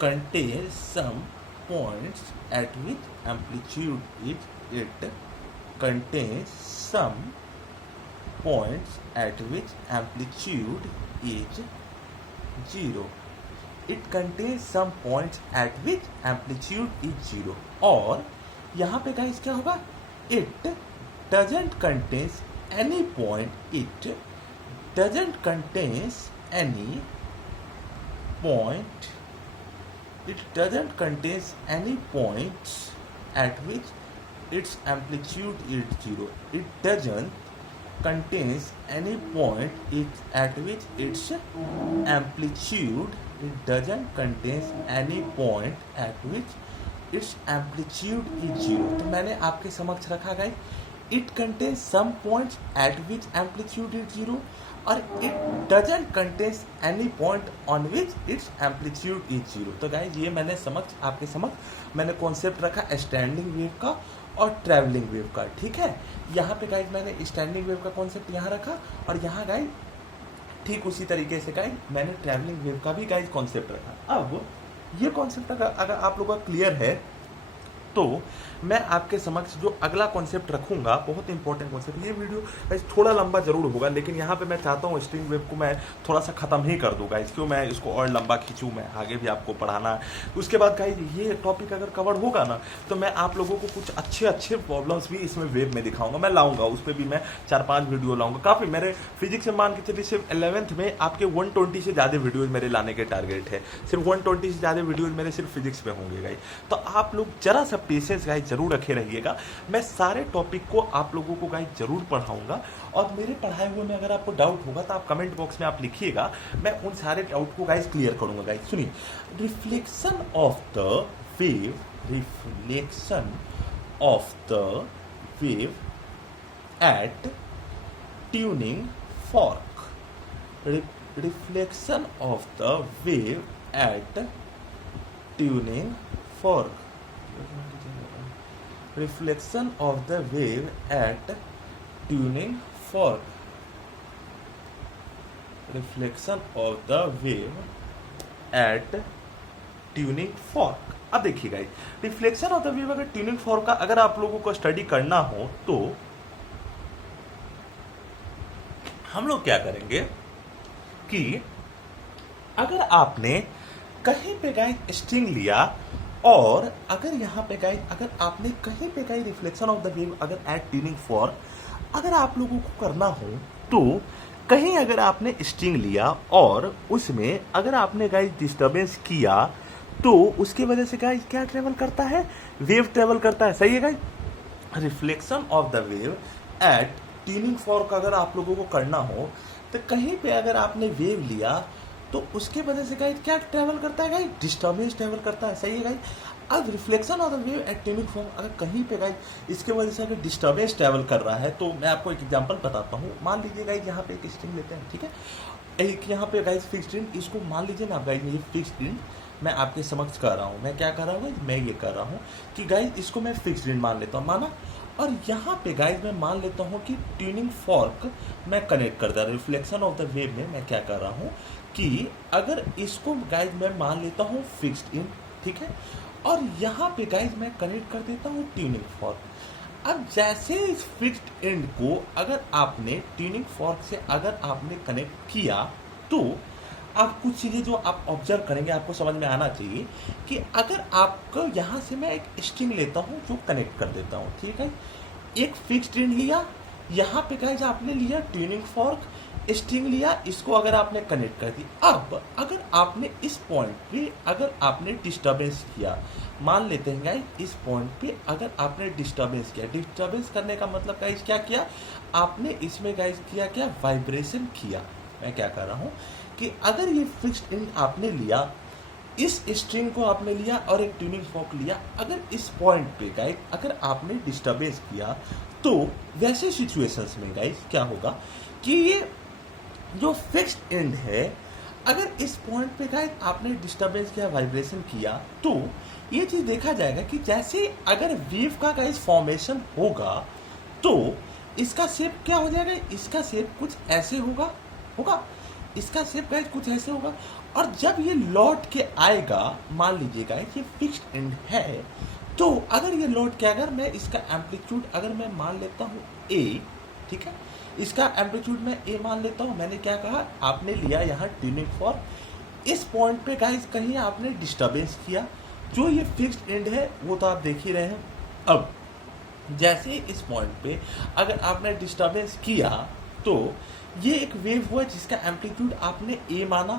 contains some points at which amplitude it contains some points at which amplitude is zero. It contains some points at which amplitude is zero. और यहाँ पे guys क्या होगा, it doesn't contains any point, it doesn't contains any point, it doesn't contains any points at which its amplitude is zero. It doesn't contains any point at which its amplitude, it doesn't contains any point at which its amplitude is 0। तो मैंने आपके समक्ष रखा guys, it contains some points at which amplitude is 0 और it doesn't contains any point on which its amplitude is 0। तो guys ये मैंने आपके समक्ष मैंने कॉन्सेप्ट रखा स्टैंडिंग वेव का और ट्रैवलिंग वेव का, ठीक है। यहाँ पे गाइस मैंने स्टैंडिंग वेव का कॉन्सेप्ट यहाँ रखा और यहाँ गाइस ठीक उसी तरीके से गाइस मैंने ट्रैवलिंग वेव का भी गाइस कॉन्सेप्ट रखा। अब ये कॉन्सेप्ट अगर आप लोगों का क्लियर है तो मैं आपके समक्ष जो अगला कॉन्सेप्ट रखूंगा, बहुत इंपॉर्टेंट कॉन्सेप्ट। ये वीडियो गाइस थोड़ा लंबा जरूर होगा, लेकिन यहाँ पे मैं चाहता हूँ स्ट्रिंग वेव को मैं थोड़ा सा ख़त्म ही कर दूँ गाइस, क्यों मैं इसको और लंबा खींचूँ, मैं आगे भी आपको पढ़ाना है। उसके बाद गाइस ये टॉपिक अगर कवर होगा ना तो मैं आप लोगों को कुछ अच्छे प्रॉब्लम्स भी इसमें वेव में दिखाऊंगा, मैं लाऊंगा, उस पर भी मैं 4-5 वीडियो लाऊंगा। काफ़ी मेरे फिजिक्स में मान के चलिए सिर्फ 11th में आपके 120 से ज़्यादा वीडियोज़ मेरे लाने के टारगेट है, सिर्फ 120 से ज़्यादा वीडियोज़ मेरे सिर्फ फिजिक्स में होंगे गाइस। तो आप लोग जरा सा पेशेंस गाइस जरूर रखे रहिएगा, मैं सारे टॉपिक को आप लोगों को गाइस जरूर पढ़ाऊंगा और मेरे पढ़ाए हुए में अगर आपको डाउट होगा तो आप कमेंट बॉक्स में आप लिखिएगा, मैं उन सारे डाउट को गाइस क्लियर करूंगा गाइस। सुनिए, reflection of the wave, reflection of the wave eight tuning fork, reflection of the wave eight tuning fork, reflection of the wave at tuning fork, reflection of the wave at tuning fork। अब देखिए guys, reflection of the wave अगर tuning fork का अगर आप लोगों को study करना हो तो हम लोग क्या करेंगे कि अगर आपने कहीं पे गाइस स्ट्रिंग लिया और अगर यहाँ पे गाइस अगर आपने कहीं पे guys reflection of the wave अगर एट ट्यूनिंग फॉर्क अगर आप लोगों को करना हो तो कहीं अगर आपने स्ट्रिंग लिया और उसमें अगर आपने गाइस डिस्टर्बेंस किया तो उसकी वजह से गाइस क्या ट्रेवल करता है, वेव ट्रेवल करता है, सही है guys. Reflection of the wave eight tuning fork अगर आप लोगों को करना हो तो कहीं पे अगर आपने वेव लिया तो उसके वजह से गाइस क्या ट्रैवल करता है गाइस, डिस्टर्बेंस ट्रैवल करता है, सही है गाइस। अब reflection of the wave eight tuning fork अगर कहीं पे गाइस इसके वजह से अगर डिस्टर्बेंस ट्रैवल कर रहा है तो मैं आपको एक एग्जांपल बताता हूँ। मान लीजिए गाइस यहाँ पे एक स्ट्रिंग लेते हैं, ठीक है, एक यहाँ पे गाइस फिक्स्ड स्ट्रिंग, इसको मान लीजिए ना गाइस ये फिक्स्ड स्ट्रिंग मैं आपके समक्ष कर रहा हूँ, मैं क्या कर रहा हूँ, मैं ये कर रहा हूँ कि गाइस इसको मैं फिक्स्ड स्ट्रिंग मान लेता हूँ, माना, और यहाँ पे गाइस मैं मान लेता हूँ कि ट्यूनिंग फॉर्क मैं कनेक्ट करता हूँ। रिफ्लेक्शन ऑफ द वेव में मैं क्या कर रहा हूँ कि अगर इसको गाइस मैं मान लेता हूँ फिक्स्ड इन, ठीक है, और यहाँ पे गाइस मैं कनेक्ट कर देता हूँ ट्यूनिंग फॉर्क। अब जैसे इस फिक्स्ड एंड को अगर आपने ट्यूनिंग फॉर्क से अगर आपने कनेक्ट किया तो आप कुछ चीज़ें जो आप ऑब्जर्व करेंगे आपको समझ में आना चाहिए कि अगर आपको यहाँ से मैं एक स्ट्रिंग लेता हूँ जो कनेक्ट कर देता हूँ, ठीक है, एक फिक्स्ड स्ट्रिंग लिया, यहाँ पे गाइस आपने लिया ट्यूनिंग फॉर्क, स्ट्रिंग लिया, इसको अगर आपने कनेक्ट कर दी। अब अगर आपने इस पॉइंट पे अगर आपने डिस्टर्बेंस किया, मान लेते हैं गाइस इस पॉइंट पे अगर आपने डिस्टर्बेंस किया, डिस्टर्बेंस करने का मतलब गाइस क्या किया आपने इसमें गाइस किया क्या, वाइब्रेशन किया। मैं क्या कर रहा हूँ कि अगर ये फिक्स्ड इन आपने लिया, इस स्ट्रिंग को आपने लिया और एक ट्यूनिंग फॉर्क लिया, अगर इस पॉइंट पे गाइस अगर आपने डिस्टर्बेंस किया तो वैसे सिचुएशंस में गाइस क्या होगा कि ये जो फिक्स्ड एंड है अगर इस पॉइंट पे गाइस आपने डिस्टर्बेंस किया, वाइब्रेशन किया, तो ये चीज़ देखा जाएगा कि जैसे अगर वेव का गाइस फॉर्मेशन होगा तो इसका शेप क्या हो जाएगा, इसका शेप कुछ ऐसे होगा, इसका शेप गाइस कुछ ऐसे होगा, और जब ये लौट के आएगा, मान लीजिए गाइस ये फिक्स्ड एंड है, तो अगर ये लौट के अगर मैं इसका एम्पलीट्यूड अगर मैं मान लेता हूँ ए, ठीक है, इसका एम्पलीट्यूड मैं ए मान लेता हूँ, मैंने क्या कहा, आपने लिया यहाँ ट्यूनिंग फॉर्क, इस पॉइंट पे गाइस कहीं आपने डिस्टर्बेंस किया, जो ये फिक्स्ड एंड है वो तो आप देख ही रहे हैं। अब जैसे इस पॉइंट पे अगर आपने डिस्टर्बेंस किया तो ये एक वेव हुआ जिसका एम्पलीट्यूड आपने ए माना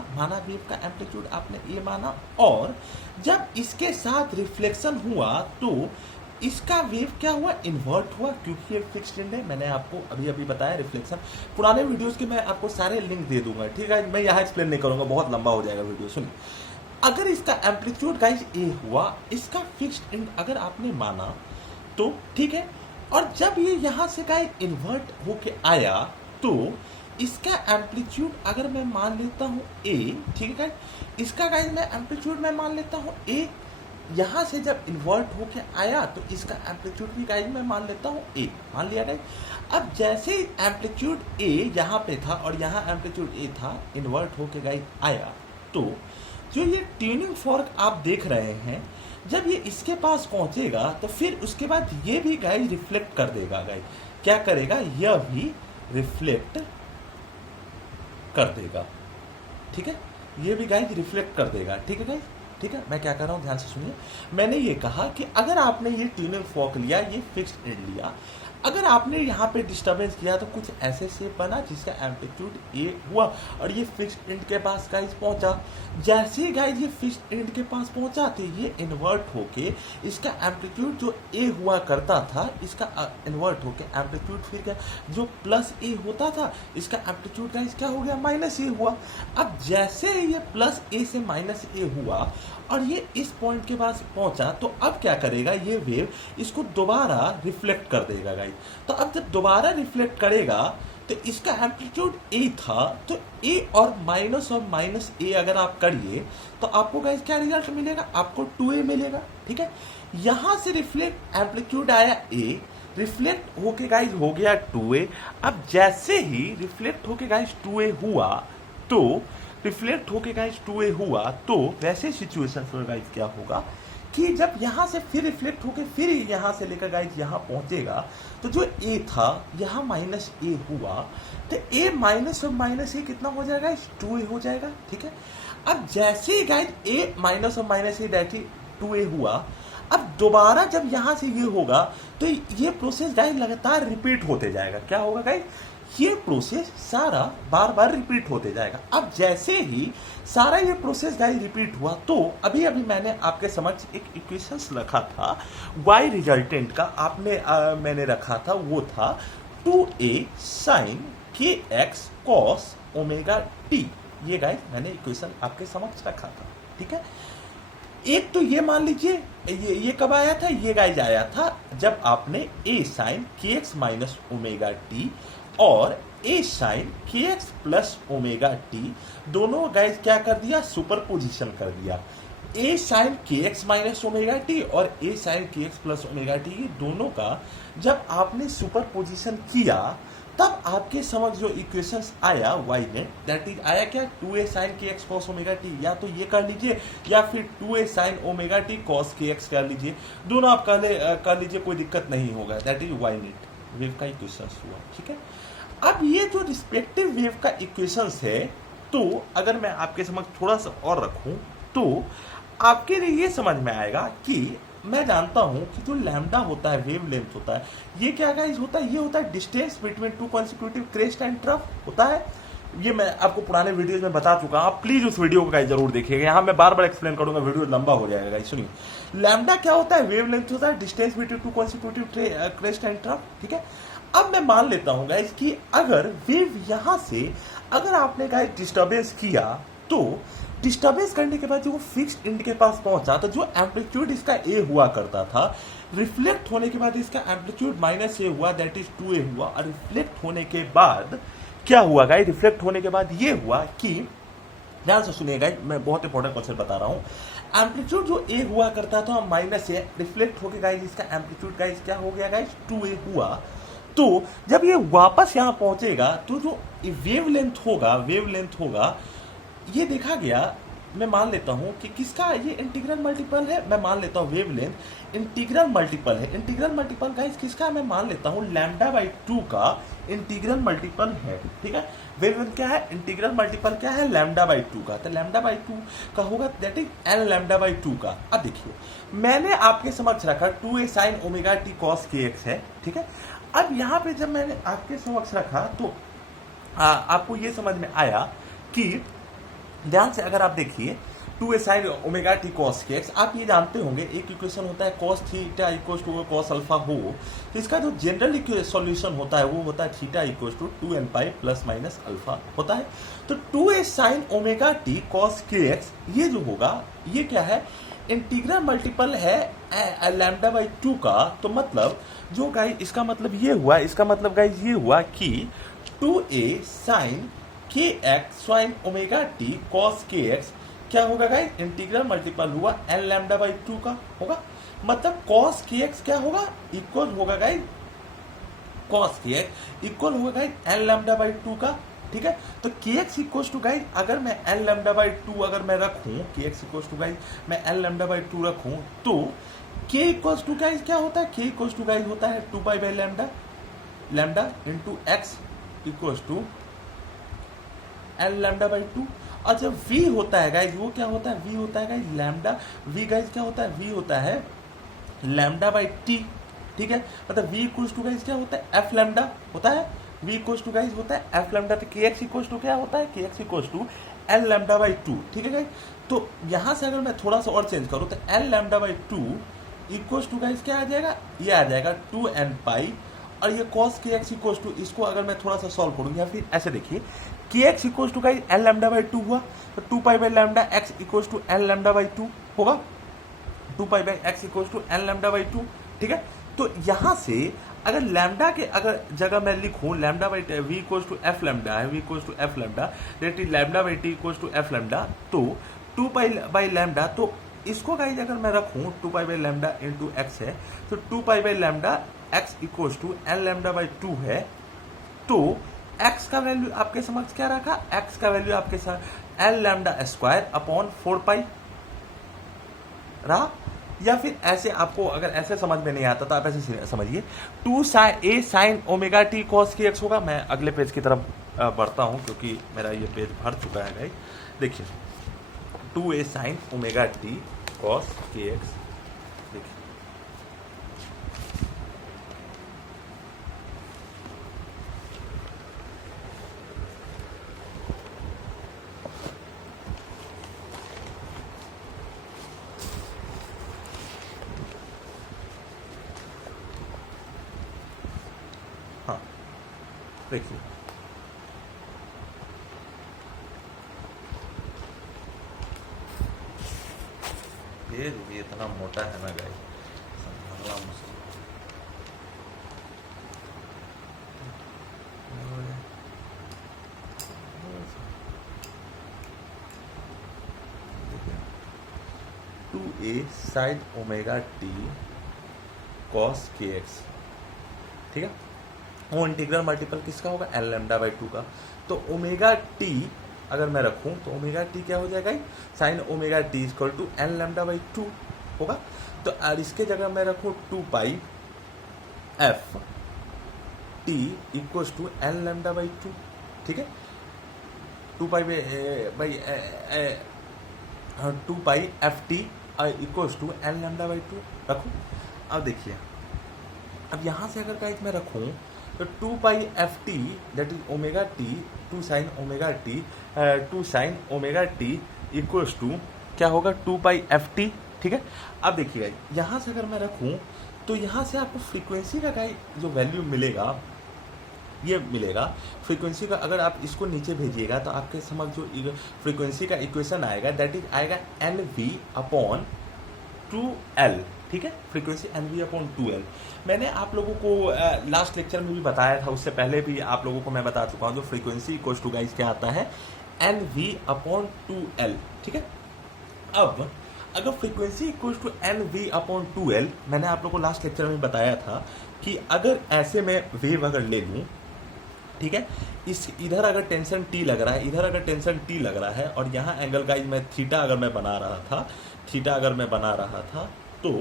वेव का एम्पलीट्यूड आपने ए माना, और जब इसके साथ रिफ्लेक्शन हुआ तो इसका वेव क्या हुआ, इन्वर्ट हुआ, क्योंकि ये फिक्स्ड एंड है। मैंने आपको अभी बताया रिफ्लेक्शन, पुराने वीडियोस के मैं आपको सारे लिंक दे दूंगा, ठीक है, मैं यहाँ एक्सप्लेन नहीं करूँगा, बहुत लंबा हो जाएगा वीडियो। सुनिए, अगर इसका एम्पलीट्यूड गाइस ए हुआ, इसका फिक्स्ड एंड अगर आपने माना तो ठीक है, और जब ये यहाँ से गाइस इन्वर्ट होके आया तो इसका एम्पलीट्यूड अगर मैं मान लेता हूँ ए, ठीक है गाइस, इसका गाइस मैं एम्पलीट्यूड मैं मान लेता हूँ ए, यहाँ से जब इन्वर्ट होके आया तो इसका एम्पलीट्यूड भी गाइस मैं मान लेता हूँ ए, मान लिया गाइस। अब जैसे एम्पलीट्यूड ए यहाँ पे था और यहाँ एम्पलीट्यूड ए था, इन्वर्ट होके गाइस आया, तो जो ये ट्यूनिंग फॉर्क आप देख रहे हैं, जब ये इसके पास पहुंचेगा तो फिर उसके बाद ये भी गाइस रिफ्लेक्ट कर देगा गाइस, क्या करेगा, यह भी रिफ्लेक्ट कर देगा, ठीक है, ये भी गाइस रिफ्लेक्ट कर देगा, ठीक है गाइस, ठीक है। मैं क्या कर रहा हूँ ध्यान से सुनिए, मैंने ये कहा कि अगर आपने ये ट्यूनिंग फॉर्क लिया, ये फिक्स्ड एंड लिया, अगर आपने यहाँ पे डिस्टर्बेंस किया तो कुछ ऐसे शेप बना जिसका एम्पलीट्यूड ए हुआ और ये फिक्स्ड एंड के पास गाइस पहुंचा। जैसे ही गाइस ये फिक्स्ड एंड के पास पहुंचा तो ये इन्वर्ट होके इसका एम्पलीट्यूड जो ए हुआ करता था, इसका इन्वर्ट होके एम्पलीट्यूड फिर क्या, जो प्लस ए होता था, इसका एम्पलीट्यूड गाइस क्या हो गया, माइनस ए हुआ। अब जैसे ये प्लस ए से माइनस ए हुआ और ये इस पॉइंट के पास पहुंचा तो अब क्या करेगा, ये वेव इसको दोबारा रिफ्लेक्ट कर देगा गाइस। तो अब जब दोबारा रिफ्लेक्ट करेगा तो इसका एम्पलीट्यूड ए था, तो ए और माइनस ए अगर आप करिए तो आपको गाइस क्या रिजल्ट मिलेगा, आपको 2a मिलेगा, ठीक है। यहां से रिफ्लेक्ट एम्पलीट्यूड आया ए, रिफ्लेक्ट होके गाइस हो गया 2a। अब जैसे ही रिफ्लेक्ट होके गाइस 2a हुआ तो रिफ्लेक्ट होके गाइस 2a हुआ तो वैसे सिचुएशन में गाइस क्या होगा कि जब यहाँ से फिर रिफ्लेक्ट होके फिर यहाँ से लेकर गाइस यहाँ पहुंचेगा तो जो a था यहाँ माइनस ए हुआ तो a माइनस और माइनस ए कितना हो जाएगा, 2a हो जाएगा, ठीक है। अब जैसे ही गाइस a माइनस और माइनस ए डायरेक्टली 2a हुआ, अब दोबारा जब यहाँ से ये होगा तो ये प्रोसेस गाइस लगातार रिपीट होते जाएगा, क्या होगा गाइस, ये प्रोसेस सारा बार बार रिपीट होते जाएगा। अब जैसे ही सारा ये प्रोसेस गाइस रिपीट हुआ तो अभी अभी मैंने आपके समक्ष एक इक्वेशंस रखा था y रिजल्टेंट का, आपने मैंने रखा था, वो था 2a sin kx cos omega t। ये गाइस मैंने इक्वेशन आपके समक्ष रखा था, ठीक है। एक तो ये मान लीजिए ये कब आया था, ये गाइस आया था जब आपने a sin kx minus omega t और a sin kx plus omega T दोनों गाइस क्या कर दिया, सुपर पोजिशन कर दिया। a sin kx minus omega t और a sin kx plus omega T, ये दोनों का जब आपने सुपर पोजिशन किया तब आपके समझ जो इक्वेशंस आया y नेट, दैट इज आया क्या, 2a sin kx cos omega T, या तो ये कर लीजिए या फिर 2a sin omega T cos kx कर लीजिए, दोनों आप कर लीजिए, कोई दिक्कत नहीं होगा, that is y net wave का इक्वेशंस हुआ, ठीक है। अब ये जो रिस्पेक्टिव वेव का इक्वेशंस है, तो अगर मैं आपके समझ थोड़ा सा और रखूं तो आपके लिए ये समझ में आएगा कि मैं जानता हूं कि जो लैम्डा होता है, वेव लेंथ होता है, ये क्या गाइस होता है, ये होता है distance between two consecutive crest and trough होता है। ये मैं आपको पुराने वीडियोज में बता चुका हूं, आप प्लीज उस वीडियो को गाइस जरूर देखिएगा, यहाँ मैं बार बार एक्सप्लेन करूंगा, वीडियो लंबा हो जाएगा गाइस। सुनिए, लैम्डा क्या होता है, वेव लेंथ होता है distance between two consecutive crest and trough, ठीक है। अब मैं मान लेता हूं गाइस कि अगर वेव यहां से अगर आपने गाइस डिस्टर्बेंस किया तो डिस्टर्बेंस करने के बाद जो फिक्स्ड एंड के पास पहुंचा तो जो एम्पलीट्यूड इसका ए हुआ करता था, रिफ्लेक्ट होने के बाद इसका एम्पलीट्यूड माइनस ए हुआ, दैट इज 2a हुआ। और रिफ्लेक्ट होने के बाद क्या हुआ गाइस, रिफ्लेक्ट होने के बाद ये हुआ कि, ध्यान से सुनिएगा, मैं बहुत इंपॉर्टेंट कॉन्सेप्ट बता रहा हूँ, एम्पलीट्यूड जो ए हुआ करता था माइनस ए, रिफ्लेक्ट होके गाइस इसका एम्पलीट्यूड गाइस क्या हो गया गाइस, 2a हुआ। तो जब ये वापस यहाँ पहुंचेगा तो जो वेव लेंथ होगा, ये देखा गया, मैं मान लेता हूं कि किसका ये इंटीग्रल मल्टीपल है, मैं मान लेता हूं वेव लेंथ इंटीग्रल मल्टीपल है। इंटीग्रल मल्टीपल गाइस किसका, मैं मान लेता हूं λ/2 का इंटीग्रल मल्टीपल है, ठीक है। वेव लेंथ क्या है, इंटीग्रल मल्टीपल क्या है, λ/2 का, तो λ/2 का होगा दैट इज n λ/2 का। अब देखिए मैंने आपके समक्ष रखा 2a sin omega t cos kx है, ठीक है। अब यहाँ पे जब मैंने आपके समक्ष रखा तो आपको ये समझ में आया कि ध्यान से अगर आप देखिए 2a sin omega t cos k x. आप ये जानते होंगे एक इक्वेशन होता है cos theta equal to cos alpha हो, तो इसका जो जनरल सॉल्यूशन होता है वो होता है theta equal to 2n pi plus minus alpha होता है। तो 2a sin omega t cos k x ये जो होगा ये क्या है, इंटीग्रल मल्टीपल है लैम्डा बाई 2 का। तो मतलब जो गाइस इसका मतलब ये हुआ, इसका मतलब गाइस ये हुआ कि 2a sin के x sign omega t cos k x क्या होगा गाइस, इंटीग्रल मल्टीपल हुआ एन लैम्डा बाई 2 का होगा। मतलब कॉस के एक्स क्या होगा, इक्वल होगा guys, cos k x equal होगा गाइस एन लैम्डा बाई 2 का। ठीक है, तो k x equal to guys अगर मैं एन लैम्डा बाई 2 अगर मैं रखूं, के एक्स इक्वल टू गाइस मैं एन लैम्डा बाई 2 रखूं, तो के इक्वल टू गाइस क्या होता है, के इक्वल टू गाइस होता है 2 pi by lambda, lambda into x equal to n lambda by 2। और जब v होता है गाइज वो क्या होता है, v होता है गाइज लैम्डा, v गाइज क्या होता है, v होता है लैम्डा बाई t। ठीक है, मतलब v इक्वल्स टू गाइज क्या होता है f लैम्डा होता है, v इक्वल्स टू गाइज होता है f लैम्डा। तो के एक्स इक्वल्स टू क्या होता है, k x equals to n lambda by 2। ठीक है गाइज, तो यहाँ से अगर मैं थोड़ा सा और चेंज करूँ तो n lambda by 2 equals to guys क्या आ जाएगा, ये आ जाएगा 2n पाई, और ये cos k x equals to, इसको अगर मैं थोड़ा सा सॉल्व करूँ या फिर ऐसे देखिए k x equals to guys n lambda by 2 हुआ, तो 2 pi by lambda x equals to n lambda by 2 होगा, 2 pi by x equals to n lambda by 2। ठीक है, तो यहाँ से अगर लैम्डा के अगर जगह मैं लिखूँ lambda by v equals to f lambda है, v equals to f lambda, that is lambda by t equals to f lambda, तो 2 पाई बाई लैम्डा, तो इसको गाइज अगर मैं रखूँ 2 pi by lambda into x है, तो 2 pi by lambda x equals to n lambda by 2 है। तो x का वैल्यू आपके समझ क्या रखा, x का वैल्यू आपके साथ एन लैम्डा स्क्वायर अपॉन 4 पाई रहा। या फिर ऐसे आपको अगर ऐसे समझ में नहीं आता तो आप ऐसे समझिए 2a sin omega t cos k x होगा। मैं अगले पेज की तरफ बढ़ता हूँ क्योंकि मेरा ये पेज भर चुका है गाइस। देखिए 2a sin omega t cos k x, देखिए हाँ देखिए पेज भी इतना मोटा है ना गाइस, संभालना मुश्किल। Two A sine omega t cos k x, ठीक है, वो इंटीग्रल मल्टीपल किसका होगा, एन लैम्डा बाई 2 का। तो ओमेगा टी अगर मैं रखूं तो ओमेगा टी क्या हो जाएगा, sine omega t equal to n lambda by 2 होगा। तो और इसके जगह मैं रखूं 2 pi f t equal to n lambda by 2। ठीक है, 2 pi by 2 pi f t equal to n lambda by 2 रखूँ। अब देखिए, अब यहाँ से अगर गाइस मैं रखूँ तो 2 pi f t that is omega t 2 sine omega t 2 sine omega t equals to क्या होगा 2 पाई एफ टी। ठीक है, अब देखिए गाइस यहाँ से अगर मैं रखूँ तो यहाँ से आपको फ्रीक्वेंसी का गाइस जो वैल्यू मिलेगा ये मिलेगा फ्रीक्वेंसी का। अगर आप इसको नीचे भेजिएगा तो आपके समझ जो फ्रीक्वेंसी का इक्वेशन आएगा दैट इज आएगा एन वी अपॉन 2L। ठीक है, frequency n we upon 2L। मैंने आप लोगों को लास्ट लेक्चर में भी बताया था, उससे पहले भी आप लोगों को मैं बता चुका हूँ जो फ्रीक्वेंसी इक्वल टू गाइस क्या आता है एन वी अपॉन 2L। ठीक है, अब अगर frequency equal to N V upon 2L, मैंने आप लोगों को लास्ट लेक्चर में बताया था कि अगर ऐसे मैं वेव अगर ले लूँ, ठीक है, इस इधर अगर टेंशन टी लग रहा है, इधर अगर टेंशन टी लग रहा है, और यहाँ एंगल गाइस मैं थीटा अगर मैं बना रहा था, थीटा अगर मैं बना रहा था, तो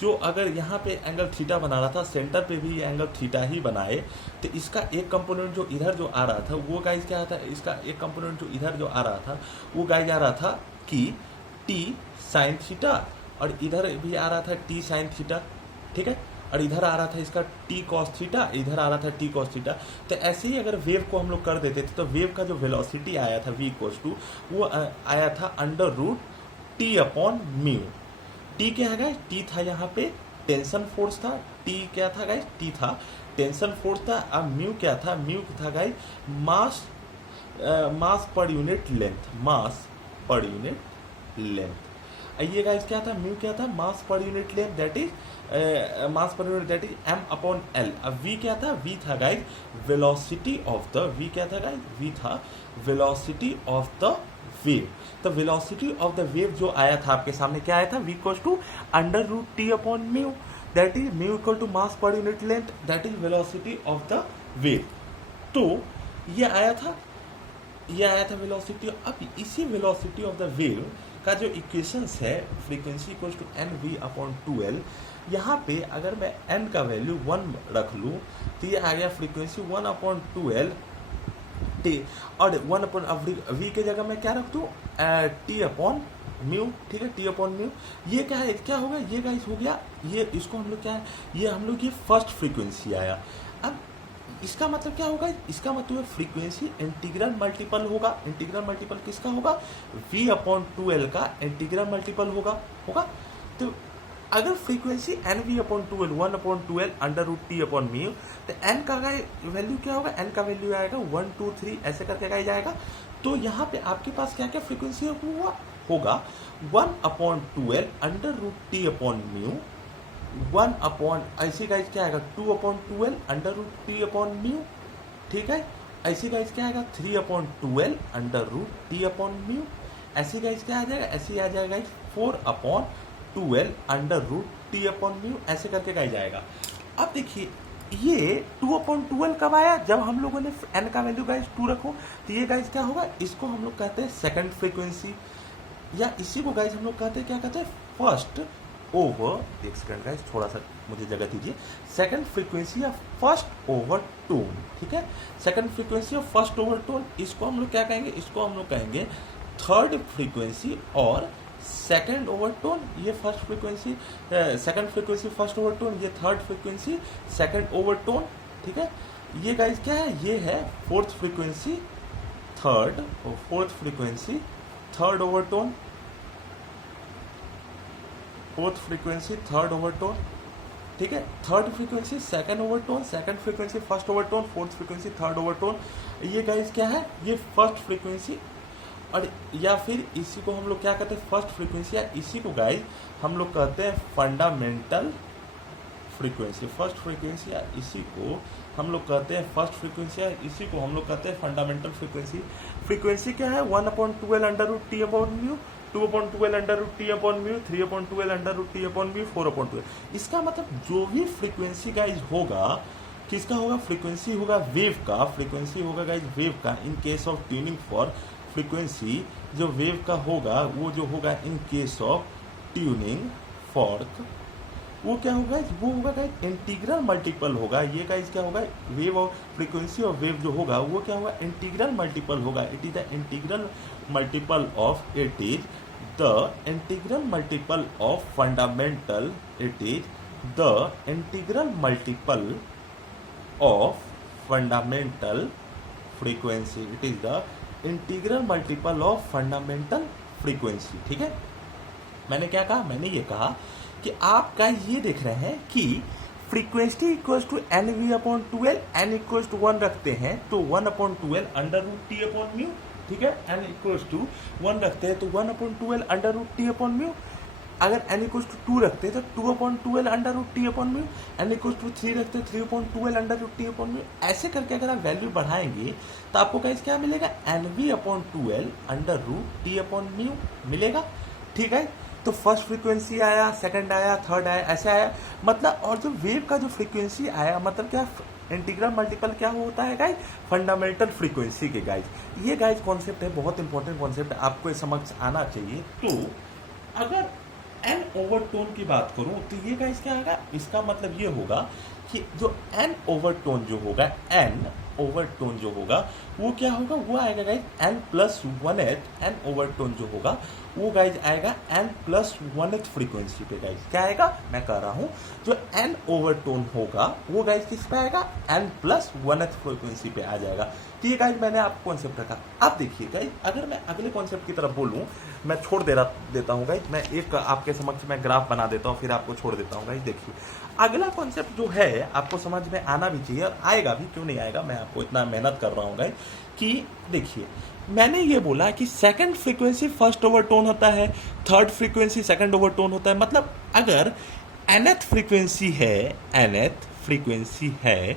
जो अगर यहाँ पे एंगल थीटा बना रहा था सेंटर पे भी ये एंगल थीटा ही बनाए, तो इसका एक कंपोनेंट जो इधर जो आ रहा था वो गाइस क्या था, इसका एक कंपोनेंट जो इधर जो आ रहा था वो गाइस आ रहा था कि टी साइन थीटा, और इधर भी आ रहा था टी साइन थीटा। ठीक है, और इधर आ रहा था इसका टी कॉस थीटा, इधर आ रहा था टी कॉस थीटा। तो ऐसे ही अगर वेव को हम लोग कर देते थे तो वेव का जो वेलोसिटी आया था v इक्वल्स टू वो आया था under root T upon mu. T क्या है गाइस, टी था यहाँ पे टेंशन फोर्स था, टी क्या था गाइस, टी था टेंशन फोर्स था। अब म्यू क्या था, म्यू था गाइस मास, मास पर यूनिट लेंथ, मास पर यूनिट लेंथ। ये गाइस क्या था, म्यू क्या था, mass per unit length, that is mass per unit, that is m upon l. अब वी क्या था, वी था guys velocity of the, v क्या था गाइस, वी था वेलोसिटी ऑफ द वेव। तो वेलोसिटी ऑफ द वेव जो आया था आपके सामने क्या आया था, v equal to under root T upon mu, that is mu equal to mass per unit length, that is velocity of the wave. तो ये आया था वेलोसिटी। अब इसी वेलोसिटी ऑफ द वेव का जो इक्वेशंस है, frequency equal to N V upon 2l, यहाँ पे अगर मैं n का वैल्यू 1 रख लूँ तो ये आ गया फ्रीक्वेंसी 1 अपॉन 2l टी, और 1 अपॉन वी के जगह मैं क्या रख दूँ, टी अपॉन म्यू, ठीक है, टी अपॉन म्यू। ये क्या है, क्या होगा, ये गाइस हो गया, ये इसको हम लोग क्या है, ये हम लोग ये फर्स्ट फ्रीक्वेंसी आया। अब इसका मतलब क्या होगा, इसका मतलब फ्रीक्वेंसी इंटीग्रल मल्टीपल होगा। इंटीग्रल मल्टीपल किसका होगा, v अपॉन 2l का इंटीग्रल मल्टीपल होगा। तो अगर frequency n we upon 2l 1 upon 2l under root T upon mu, तो एन का वैल्यू क्या होगा, एन का वैल्यू आएगा 1 2 3 ऐसे करके गाया जाएगा। तो यहाँ पे आपके पास क्या क्या फ्रीक्वेंसी होगा 1 upon 2l under root T upon mu, 1 upon ऐसे गाइज क्या आएगा 2 upon 2l under root T upon mu, ठीक है। ऐसे गाइज क्या आएगा 3 upon 2l under root T upon mu. ऐसे गाइज क्या आ जाएगा, ऐसे आ जाएगा 4 upon 2l under root T upon mu, ऐसे करके गाया जाएगा। अब देखिए ये 2 अपॉन 2l कब आया, जब हम लोगों ने n का वैल्यू गाइज 2 रखो, तो ये गाइज क्या होगा, इसको हम लोग कहते हैं सेकंड फ्रीक्वेंसी, या इसी को गाइज हम लोग कहते हैं, क्या कहते हैं, फर्स्ट ओवर, एक सेकंड गाइज थोड़ा सा मुझे जगह दीजिए, सेकंड फ्रीक्वेंसी या फर्स्ट ओवर टोन, ठीक है, सेकंड फ्रीक्वेंसी और फर्स्ट ओवर टोन, इसको हम लोग क्या कहेंगे, इसको हम लोग कहेंगे थर्ड फ्रीक्वेंसी और सेकंड ओवरटोन। ये first frequency, second frequency first overtone, ये थर्ड फ्रीक्वेंसी सेकंड ओवरटोन, ठीक है। ये गाइस क्या है, ये है फोर्थ फ्रीक्वेंसी थर्ड, और fourth frequency third overtone, fourth frequency third overtone, ठीक है। Third frequency second overtone, second frequency first overtone, fourth frequency third overtone. ये गाइस क्या है, ये फर्स्ट फ्रीक्वेंसी, और या फिर इसी को हम लोग क्या कहते हैं, फर्स्ट फ्रीक्वेंसी, या इसी को गाइस हम लोग कहते हैं फंडामेंटल फ्रीक्वेंसी, फर्स्ट फ्रीक्वेंसी, या इसी को हम लोग कहते हैं फर्स्ट फ्रीक्वेंसी, या इसी को हम लोग कहते हैं फंडामेंटल फ्रीक्वेंसी। फ्रीक्वेंसी क्या है, 1 upon 2l under root T upon mu, 2 upon 2l under root T upon mu, 3 upon 2l under root T upon mu, 4 upon 2l। इसका मतलब जो भी फ्रीक्वेंसी गाइस होगा, किसका होगा, फ्रीक्वेंसी होगा वेव का, फ्रीक्वेंसी होगा गाइस वेव का, in case of tuning for frequency, जो वेव का होगा वो जो होगा in case of tuning fork, वो क्या होगा, वो होगा गाइस इंटीग्रल मल्टीपल होगा। ये गाइस क्या होगा, वेव और फ्रीक्वेंसी और वेव जो होगा वो क्या होगा, इंटीग्रल मल्टीपल होगा। It is the integral multiple of, it is the integral multiple of fundamental, it is the integral multiple of fundamental frequency, it is the integral multiple of fundamental frequency, ठीक है। मैंने क्या कहा, मैंने ये कहा कि आप क्या ये देख रहे हैं कि frequency equals to N V upon 2l, N equals to 1 रखते हैं तो 1 upon 2l under root T upon mu, ठीक है। एन इक्वल्स टू 1 रखते हैं तो 1 upon 2l under root T upon mu. अगर n इक्वल्स टू 2 रखते हैं तो 2 upon 2l under root T upon mu, n equals to 3 रखते हैं 3 upon 2l under root T upon mu. ऐसे करके अगर आप वैल्यू बढ़ाएंगे तो आपको गाइस क्या मिलेगा, N we upon 2l under root T upon mu मिलेगा, ठीक है। तो फर्स्ट फ्रीक्वेंसी आया, सेकंड आया, थर्ड आया, ऐसे आया, मतलब, और जो वेव का जो फ्रीक्वेंसी आया, मतलब क्या, इंटीग्रल मल्टीपल क्या होता है गाइस, फंडामेंटल फ्रीक्वेंसी के गाइस। ये गाइस कॉन्सेप्ट है, बहुत इंपॉर्टेंट कॉन्सेप्ट, आपको समझ आना चाहिए। तो अगर एन ओवरटोन की बात करूं तो ये गाइस क्या होगा, इसका मतलब ये होगा कि जो एन ओवरटोन जो होगा, एन ओवरटोन जो होगा वो क्या होगा, वो आएगा गाइज एन प्लस वन एथ, एन ओवरटोन जो होगा वो गाइज आएगा एन प्लस वन एथ फ्रीक्वेंसी पे। गाइज क्या आएगा, मैं कह रहा हूँ जो एन ओवरटोन होगा वो गाइज किस पे आएगा, एन प्लस वन एथ फ्रीक्वेंसी पे आ जाएगा। तो ये गाइज मैंने आपको कॉन्सेप्ट रखा। अब देखिए गाइज, अगर मैं अगले कॉन्सेप्ट की तरफ बोलूँ, मैं छोड़ देता हूँ गाइज, मैं एक आपके समक्ष मैं ग्राफ बना देता हूँ, फिर आपको छोड़ देता हूँ गाइज। देखिए अगला कॉन्सेप्ट जो है आपको समझ में आना भी चाहिए और आएगा भी, क्यों नहीं आएगा, मैं आपको इतना मेहनत कर रहा हूँ गाइज। कि देखिए मैंने ये बोला कि सेकंड फ्रीक्वेंसी फर्स्ट ओवरटोन होता है, थर्ड फ्रीक्वेंसी सेकंड ओवरटोन होता है। मतलब अगर nth फ्रीक्वेंसी है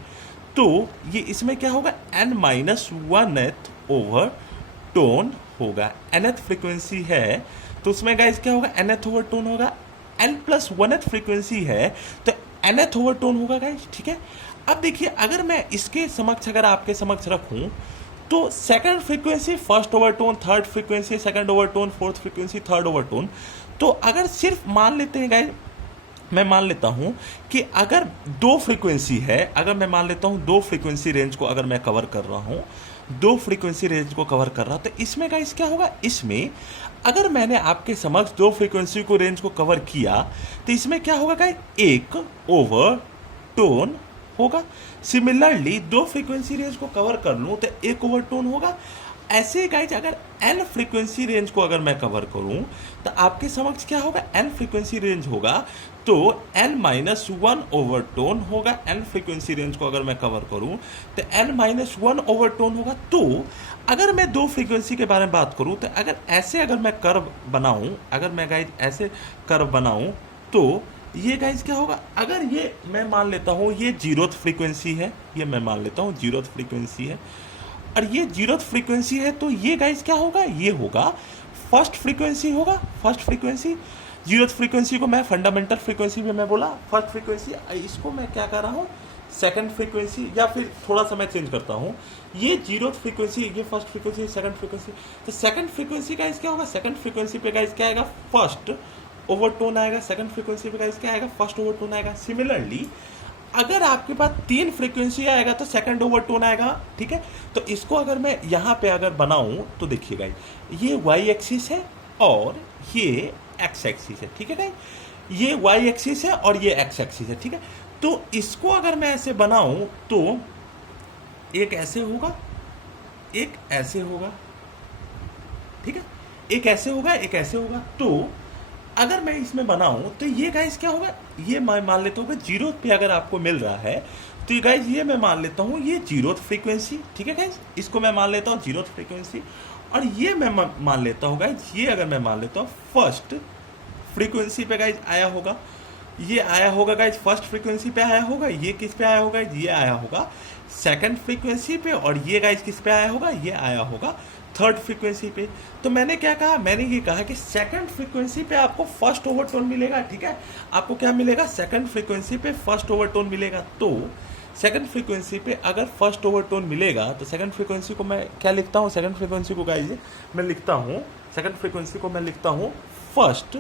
तो ये इसमें क्या होगा, n माइनस वन एथ ओवरटोन होगा। nth फ्रीक्वेंसी है तो उसमें गाइस क्या होगा, nth ओवरटोन होगा। n प्लस वन एथ फ्रीक्वेंसी है तो nth ओवरटोन होगा गाइस, ठीक है। अब देखिए अगर मैं इसके समक्ष, अगर आपके समक्ष रखूं तो second frequency first overtone, third frequency second overtone, fourth frequency third overtone. तो अगर सिर्फ मान लेते हैं गाइस, मैं मान लेता हूं कि अगर दो फ्रीक्वेंसी है, अगर मैं मान लेता हूं दो फ्रीक्वेंसी रेंज को अगर मैं कवर कर रहा हूं, दो फ्रीक्वेंसी रेंज को कवर कर रहा, तो इसमें गाइस क्या होगा, इसमें अगर मैंने आपके समक्ष दो फ्रीक्वेंसी को रेंज को कवर किया तो इसमें क्या होगा गाइस, एक ओवरटोन होगा। सिमिलरली दो फ्रीक्वेंसी रेंज को कवर कर लूं तो एक ओवरटोन होगा। ऐसे गाइज अगर एन फ्रीक्वेंसी रेंज को अगर मैं कवर करूं तो आपके समक्ष क्या होगा, एन फ्रीक्वेंसी रेंज होगा तो एन माइनस वन ओवरटोन होगा। एन फ्रीक्वेंसी रेंज को अगर मैं कवर करूं तो एन माइनस वन ओवरटोन होगा। तो अगर मैं दो फ्रीक्वेंसी के बारे में बात करूं तो अगर ऐसे अगर मैं कर्व बनाऊं, अगर मैं गाइज ऐसे कर्व बनाऊं तो ये गाइज क्या होगा, अगर ये मैं मान लेता हूँ ये जीरोथ फ्रीक्वेंसी है, ये मैं मान लेता हूँ जीरोथ फ्रीक्वेंसी है और ये जीरोथ फ्रीक्वेंसी है, तो ये गाइज क्या होगा, ये होगा फर्स्ट फ्रीक्वेंसी होगा। फर्स्ट फ्रीक्वेंसी, जीरोथ फ्रीक्वेंसी को मैं फंडामेंटल फ्रीक्वेंसी में मैं बोला फर्स्ट फ्रीक्वेंसी, इसको मैं क्या कर रहा हूँ सेकंड फ्रीक्वेंसी, या फिर थोड़ा सा मैं चेंज करता हूँ, ये जीरोथ फ्रीक्वेंसी, ये फर्स्ट फ्रीक्वेंसी, सेकंड फ्रीक्वेंसी। तो सेकंड फ्रीक्वेंसी गाइज क्या होगा, सेकंड फ्रीक्वेंसी पे गाइज क्या आएगा, फर्स्ट ओवरटोन आएगा। सेकंड फ्रीक्वेंसी पे गाइस क्या आएगा, फर्स्ट ओवरटोन आएगा। सिमिलरली अगर आपके पास तीन फ्रीक्वेंसी आएगा तो सेकंड ओवरटोन आएगा, ठीक है। तो इसको अगर मैं यहाँ पे अगर बनाऊं तो देखिए गाइस, ये वाई एक्सिस है और ये एक्स एक्सिस है, ठीक है गाइस। ये वाई एक्सिस है और ये एक्स एक्सिस है, ठीक है। तो इसको अगर मैं ऐसे बनाऊं तो एक ऐसे होगा, एक ऐसे होगा, ठीक है, एक ऐसे होगा, एक ऐसे होगा। तो अगर मैं इसमें बनाऊं तो ये गाइस क्या होगा, ये मैं मान लेता हूँ जीरो पे अगर आपको मिल रहा है तो ये गाइस ये मैं मान लेता हूँ ये जीरोथ फ्रीक्वेंसी, ठीक है गाइस, इसको मैं मान लेता हूँ जीरोथ फ्रीक्वेंसी। और ये मैं मान लेता हूँ गाइस, ये अगर मैं मान लेता हूँ फर्स्ट फ्रीक्वेंसी पे गाइस आया होगा, ये आया होगा गाइस फर्स्ट फ्रीक्वेंसी पे आया होगा। ये किस पे आया होगा, ये आया होगा सेकंड फ्रीक्वेंसी पे। और ये गाइस किस पे आया होगा, ये आया होगा थर्ड फ्रीक्वेंसी पे। तो मैंने क्या कहा, मैंने ये कहा कि सेकंड फ्रीक्वेंसी पे आपको फर्स्ट ओवरटोन मिलेगा, ठीक है। आपको क्या मिलेगा, सेकंड फ्रीक्वेंसी पे फर्स्ट ओवरटोन मिलेगा। तो सेकंड फ्रीक्वेंसी पे अगर फर्स्ट ओवरटोन मिलेगा तो सेकंड फ्रीक्वेंसी को मैं क्या लिखता हूँ, सेकंड फ्रीक्वेंसी को गाइस मैं लिखता हूँ, सेकंड फ्रीक्वेंसी को मैं लिखता हूँ फर्स्ट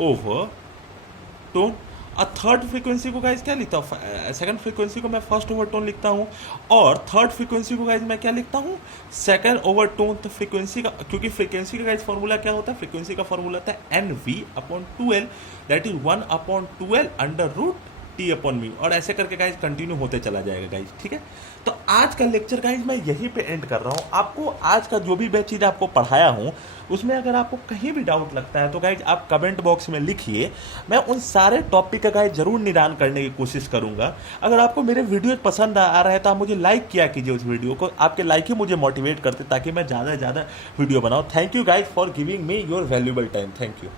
ओवरटोन। और थर्ड फ्रीक्वेंसी को गाइज क्या लिखता हूँ, सेकंड फ्रीक्वेंसी को मैं फर्स्ट ओवरटोन लिखता हूँ और थर्ड फ्रीक्वेंसी को गाइज मैं क्या लिखता हूँ, सेकंड ओवरटोन। तो फ्रीक्वेंसी का, क्योंकि फ्रीक्वेंसी का गाइज फॉर्मूला क्या होता है, फ्रीक्वेंसी का फॉर्मूला होता है NV/2L, that is 1/2L under root T upon mu. और ऐसे करके गाइज कंटिन्यू होते चला जाएगा गाइज, ठीक है। तो आज का लेक्चर गाइज मैं यहीं पे एंड कर रहा हूँ। आपको आज का जो भी मैं चीज़ आपको पढ़ाया हूँ उसमें अगर आपको कहीं भी डाउट लगता है तो गाइज आप कमेंट बॉक्स में लिखिए, मैं उन सारे टॉपिक का गाइज जरूर निदान करने की कोशिश करूंगा। अगर आपको मेरे वीडियो पसंद आ रहे हैं तो आप मुझे लाइक किया कीजिए उस वीडियो को, आपके लाइक ही मुझे मोटिवेट करते ताकि मैं ज़्यादा से ज़्यादा वीडियो बनाऊँ। Thank you guys for giving me your valuable time, thank you.